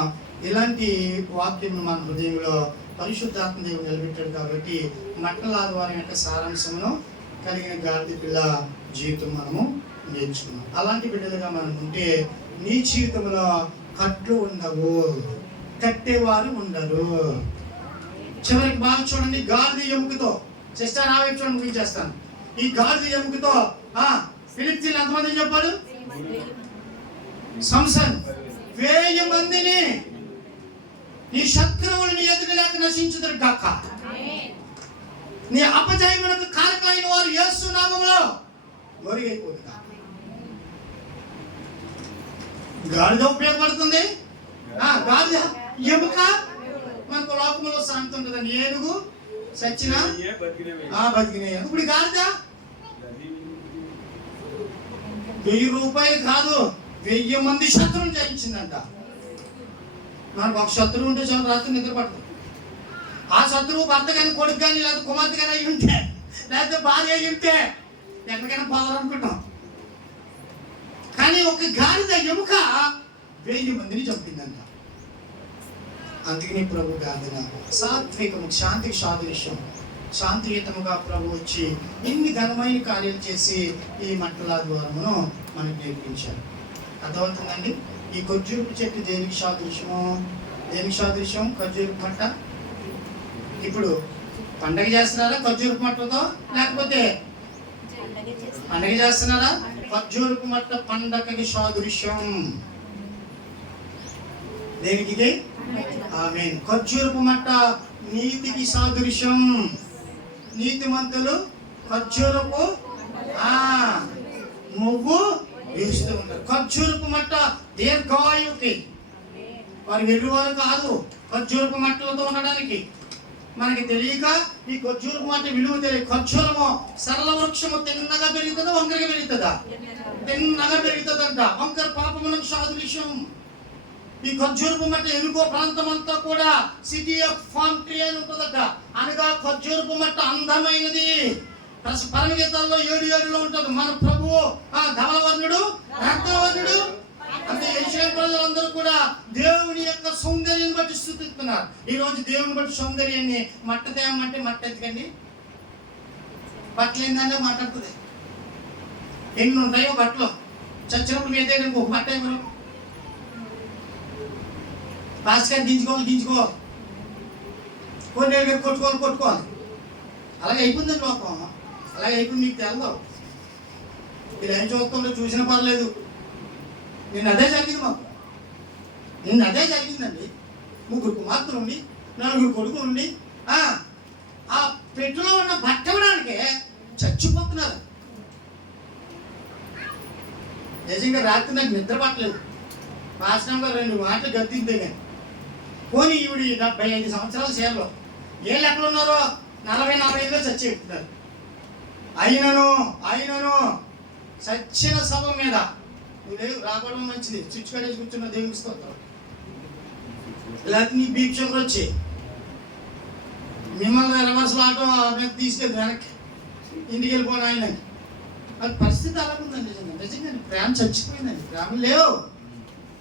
ఇలాంటి వాక్యం మన హృదయంలో పరిశుద్ధాత్మ దేవుడు నిలబెట్టాడు. కాబట్టి మట్టల ఆదివారం యొక్క సారాంశమును కలిగిన గాడిద పిల్ల జీవితం మనము నేర్చుకున్నాం. అలాంటి బిడ్డలుగా మనం ఉంటే నీ జీవితంలో కట్లు ఉండవు, కట్టేవారు ఉండరు. చివరికి బాగా చూడండి, గాడిద ఎముకతో సిస్టర్ ఆ వైపు చూడండి, ముగించేస్తాను. ఈ గాడిద ఎముకతో ఫిలిష్తీయులు ఎంతమంది చెప్పాడు? సంసన్ 1000 మందిని నీ శత్రువులని ఎదురులేక నశించుదురు గాక. నీ అపజయమునకు కారకులైన వారు యేసు నామములో ఒరిగైపోదు. గాడిద ఉపయోగపడుతుంది. గాడిద ఎముక మనకు లోకంలో సామెత ఉంటుందండి, ఏనుగు సచ్చినా బతికిన. ఇప్పుడు గాడిద 1000 రూపాయలు కాదు, 1000 మంది శత్రువులు జయించిందంట. మనకు ఒక శత్రువు ఉంటే చాలా రాత్రి నిద్ర పడుతుంది. ఆ శత్రువు భర్త కానీ, కొడుకు కానీ, లేదా కుమార్తె కానీ అయి ఉంటే, లేకపోతే భార్య అయి ఉంటే ఎక్కడికైనా పోవాలనుకుంటాం. కానీ ఒక గాడిద ఎముక 1000 మందిని చంపిందంట. అందుకని ప్రభు గాడిద సాత్వికము, శాంతికి సాదృశ్యం, శాంతియుతముగా ప్రభు వచ్చి ఇన్ని ఘనమైన కార్యాలు చేసి ఈ మట్టల ద్వారమును మనకు నేర్పించారు. అర్థమవుతుందండి? ఈ ఖర్జూరపు చెట్టు దేనికి సాదృశ్యము? దేనికి సాదృశ్యం? ఖర్జూరపు మట్ట. ఇప్పుడు పండగ చేస్తున్నారా ఖర్జూరపు మట్టతో? లేకపోతే పండగ చేస్తున్నారా? ఖర్జూరపు మట్ట పండగకి సాదృశ్యం. దేనికి? ఆమేన్. ఖర్జూరపు మట్ట నీతికి సాదృశ్యం. నీతిమంతులు ఖర్జూరపు నువ్వు వేస్తూ ఉంటారు. ఖర్జూరపు మట్ట దీర్ఘాయుకి, వారు వెర్రివారు కాదు. ఖర్జూరపు మట్టలతో ఉండడానికి మనకి తెలియక ఈ ఖర్జూరపు మట్ట విలువ తెలియదు. ఖర్జూరము సరళ వృక్షము తిన్నగా పెరుగుతుందా, వంకరగా పెరుగుతుందా? తిన్నగా పెరుగుతుందంట. వంకర పాపమునకు సాదృశ్యం. ఈ ఖర్జూరపు మట్ట ఎరుకో ప్రాంతం అంతా కూడా సిటీ ఆఫ్ ఫామ్ ట్రీ అని ఉంటుందట. అనగా ఖర్జూరపు మట్ట అందమైనది, పరమగీతాల్లో 7:7 ఉంటుంది. మన ప్రభువు ధవలవర్ణుడు, రక్తవర్ణుడు. అంటే యెషయా ప్రజలందరూ కూడా దేవుని యొక్క సౌందర్యాన్ని బట్టి స్తుతిస్తున్నారు. ఈ రోజు దేవుని బట్టి సౌందర్యాన్ని మట్టదేమంటే మట్టి ఎత్తుకండి, బట్టలు ఏంటంటే మాట్లాడుతుంది. ఎన్ని ఉంటాయో బట్టలు చచ్చినప్పుడు మీద ఒక బట్ట ఎవరు భాస్కర్ దించుకో కొన్ని కొట్టుకోవాలి. అలాగే అయిపోయిందండి లోకం. అలాగే అయిపోయింది. మీకు తెలదు. మీరు ఏం చూస్తుందో చూసినా పర్లేదు. నిన్న అదే జరిగింది మాకు. నిన్న అదే జరిగిందండి. 3 కుమార్తెలు ఉండి 4 కొడుకులు ఉండి ఆ పెట్టులో ఉన్న బట్ట ఇవ్వడానికే చచ్చిపోతున్నారు. నిజంగా రాత్రి నాకు నిద్ర పట్టలేదు. పాశ్రంగా 2 మాటలు గద్దింతే కానీ పోనీ ఈవిడి 75 సంవత్సరాల సేవలో ఏళ్ళు ఎక్కడ ఉన్నారో 40-45లో చచ్చి ఎక్కుతున్నారు. అయినను సచ్చిన సభ మీద నువ్వు రావడం మంచిది. చుచ్చుకడేసి కూర్చున్న దేవుని స్తోత్రం. లేకపోతే నీ భీక్షకులు వచ్చి మిమ్మల్ని రివర్స్లో ఆటో మీద తీసుకెళ్ళి వెనక్కి ఇంటికి వెళ్ళిపోయిన ఆయన. అది పరిస్థితి అలా ఉందండి. నిజంగా ప్రేమ చచ్చిపోయిందండి.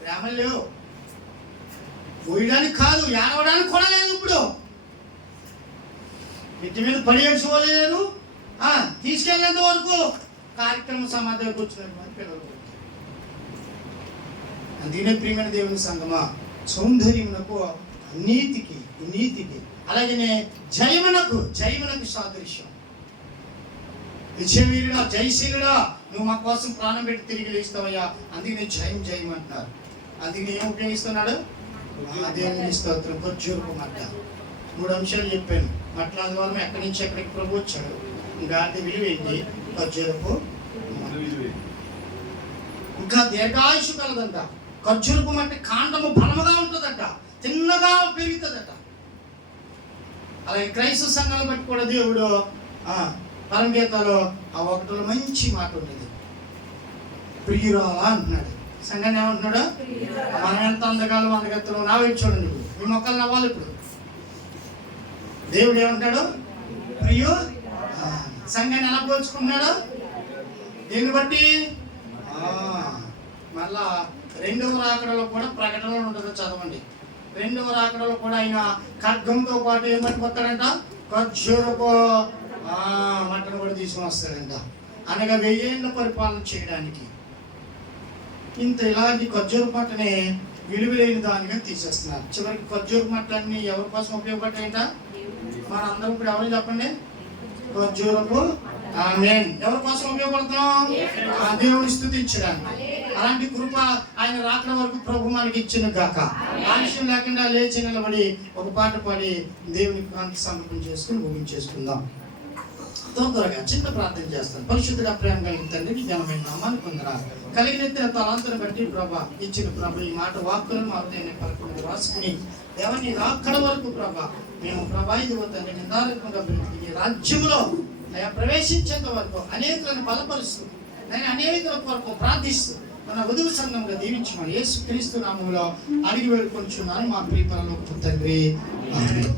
ప్రేమ లేవు. పోయడానికి కాదు, ఏడవడానికి కూడా లేదు. ఇప్పుడు ఇంటి మీద పడి ఏడ్చుకోలేదు. తీసుకెళ్ళేంత వరకు కార్యక్రమం సమాధానం కూర్చున్నటువంటి పిల్లలు. అందుకనే ప్రియమైన దేవుని సంగమా, సౌందర్యమునకు నీతికి అలాగనే జయమునకు సాదృశ్యం. విజయవీరుడా, జయశీలుడా, నువ్వు మా కోసం ప్రాణం పెట్టి తిరిగి లేస్తావయ్యా. అందుకనే జయం అంటున్నారు. అందుకని ఏం ఉపయోగిస్తున్నాడు? దేవుని స్తోత్రం. ఖర్జూరపు మట్ట. 3 అంశాలు చెప్పాను. మట్ల ద్వారా ఎక్కడి నుంచి ఎక్కడికి ప్రభు వచ్చాడు. గాడి విలువ ఏంటి? ఖర్జూరపు. ఇంకా దీర్ఘాయుషు కలదంట. ఖర్జూరపు మట్టి కాండము బలముగా ఉంటుందట, తిన్నగా పెరుగుతుందట. అలాగే క్రైస్తవ సంఘాలను బట్టి కూడా దేవుడు పరమగీతాలో ఆ 1లో మంచి మాట ఉంటుంది. ప్రియురాలా అంటున్నాడు. సంఘాన్ని ఏమంటున్నాడు? మనం ఎంత అందగాలు అందగత్తలు నావే చూడండి. మీ మొక్కలు నవ్వాలి. ఇప్పుడు దేవుడు ఏమంటాడు? ప్రియు. సంఘాన్ని ఎలా పోల్చుకుంటున్నాడు? దీన్ని బట్టి మళ్ళా 2వ రాకడలో కూడా ప్రకటనలో ఉంటుందో చదవండి. 2వ రాకడలో కూడా ఆయన ఖడ్గంతో పాటు ఏం పట్టుకొస్తాడంట? ఖర్జూరపు మట్టను కూడా తీసుకుని వస్తాడంట. అనగా 1000 ఏళ్ళ పరిపాలన చేయడానికి ఇలాంటి ఖర్జూరపు మట్టనే విలువలేని దానిగా తీసేస్తున్నారు. చివరికి ఖర్జూరపు మట్టలన్నీ ఎవరి కోసం ఉపయోగపడ్డాయంట? మన అందరం ఇప్పుడు ఎవరు చెప్పండి? ఖర్జూరపు ఆమేన్. ఎవరి కోసం ఉపయోగపడుతున్నాం? దేవుని స్తుతించడానికి. అలాంటి కృప ఆయన రాకడ వరకు ప్రభు మనకి ఇచ్చిన గాక. ఆలస్యం లేకుండా లేచి నిలబడి ఒక పాట పాడి దేవునికి కాంతి సమర్పణ చేసుకుని ముగించేసుకుందాం. తొందరగా చిన్న ప్రార్థన చేస్తాను. పరిశుద్ధుగా ప్రేమ కలిగిన తండ్రి ఘనమైన నామాన్ని పొందరా. కలిగిన తలాంతరం బట్టి ప్రభా ఇచ్చిన ప్రభు ఈ మాట వాక్కులను మారుతాయని పలుకుని రాసుకుని దేవుని రాకడ వరకు ప్రభా మేము ప్రభా ఇదిగో తండ్రి నిందారకంగా ఈ రాజ్యంలో ప్రవేశించేంత వరకు అనేకులను బలపరుస్తూ నేను అనేకుల వరకు ప్రార్థిస్తూ మన వధువు సంఘంగా దీవించమని యేసు క్రీస్తు నామములో అడిగి వేడుకొంచున్నాను మా ప్రియ పరలోకపు తండ్రి. ఆమేన్.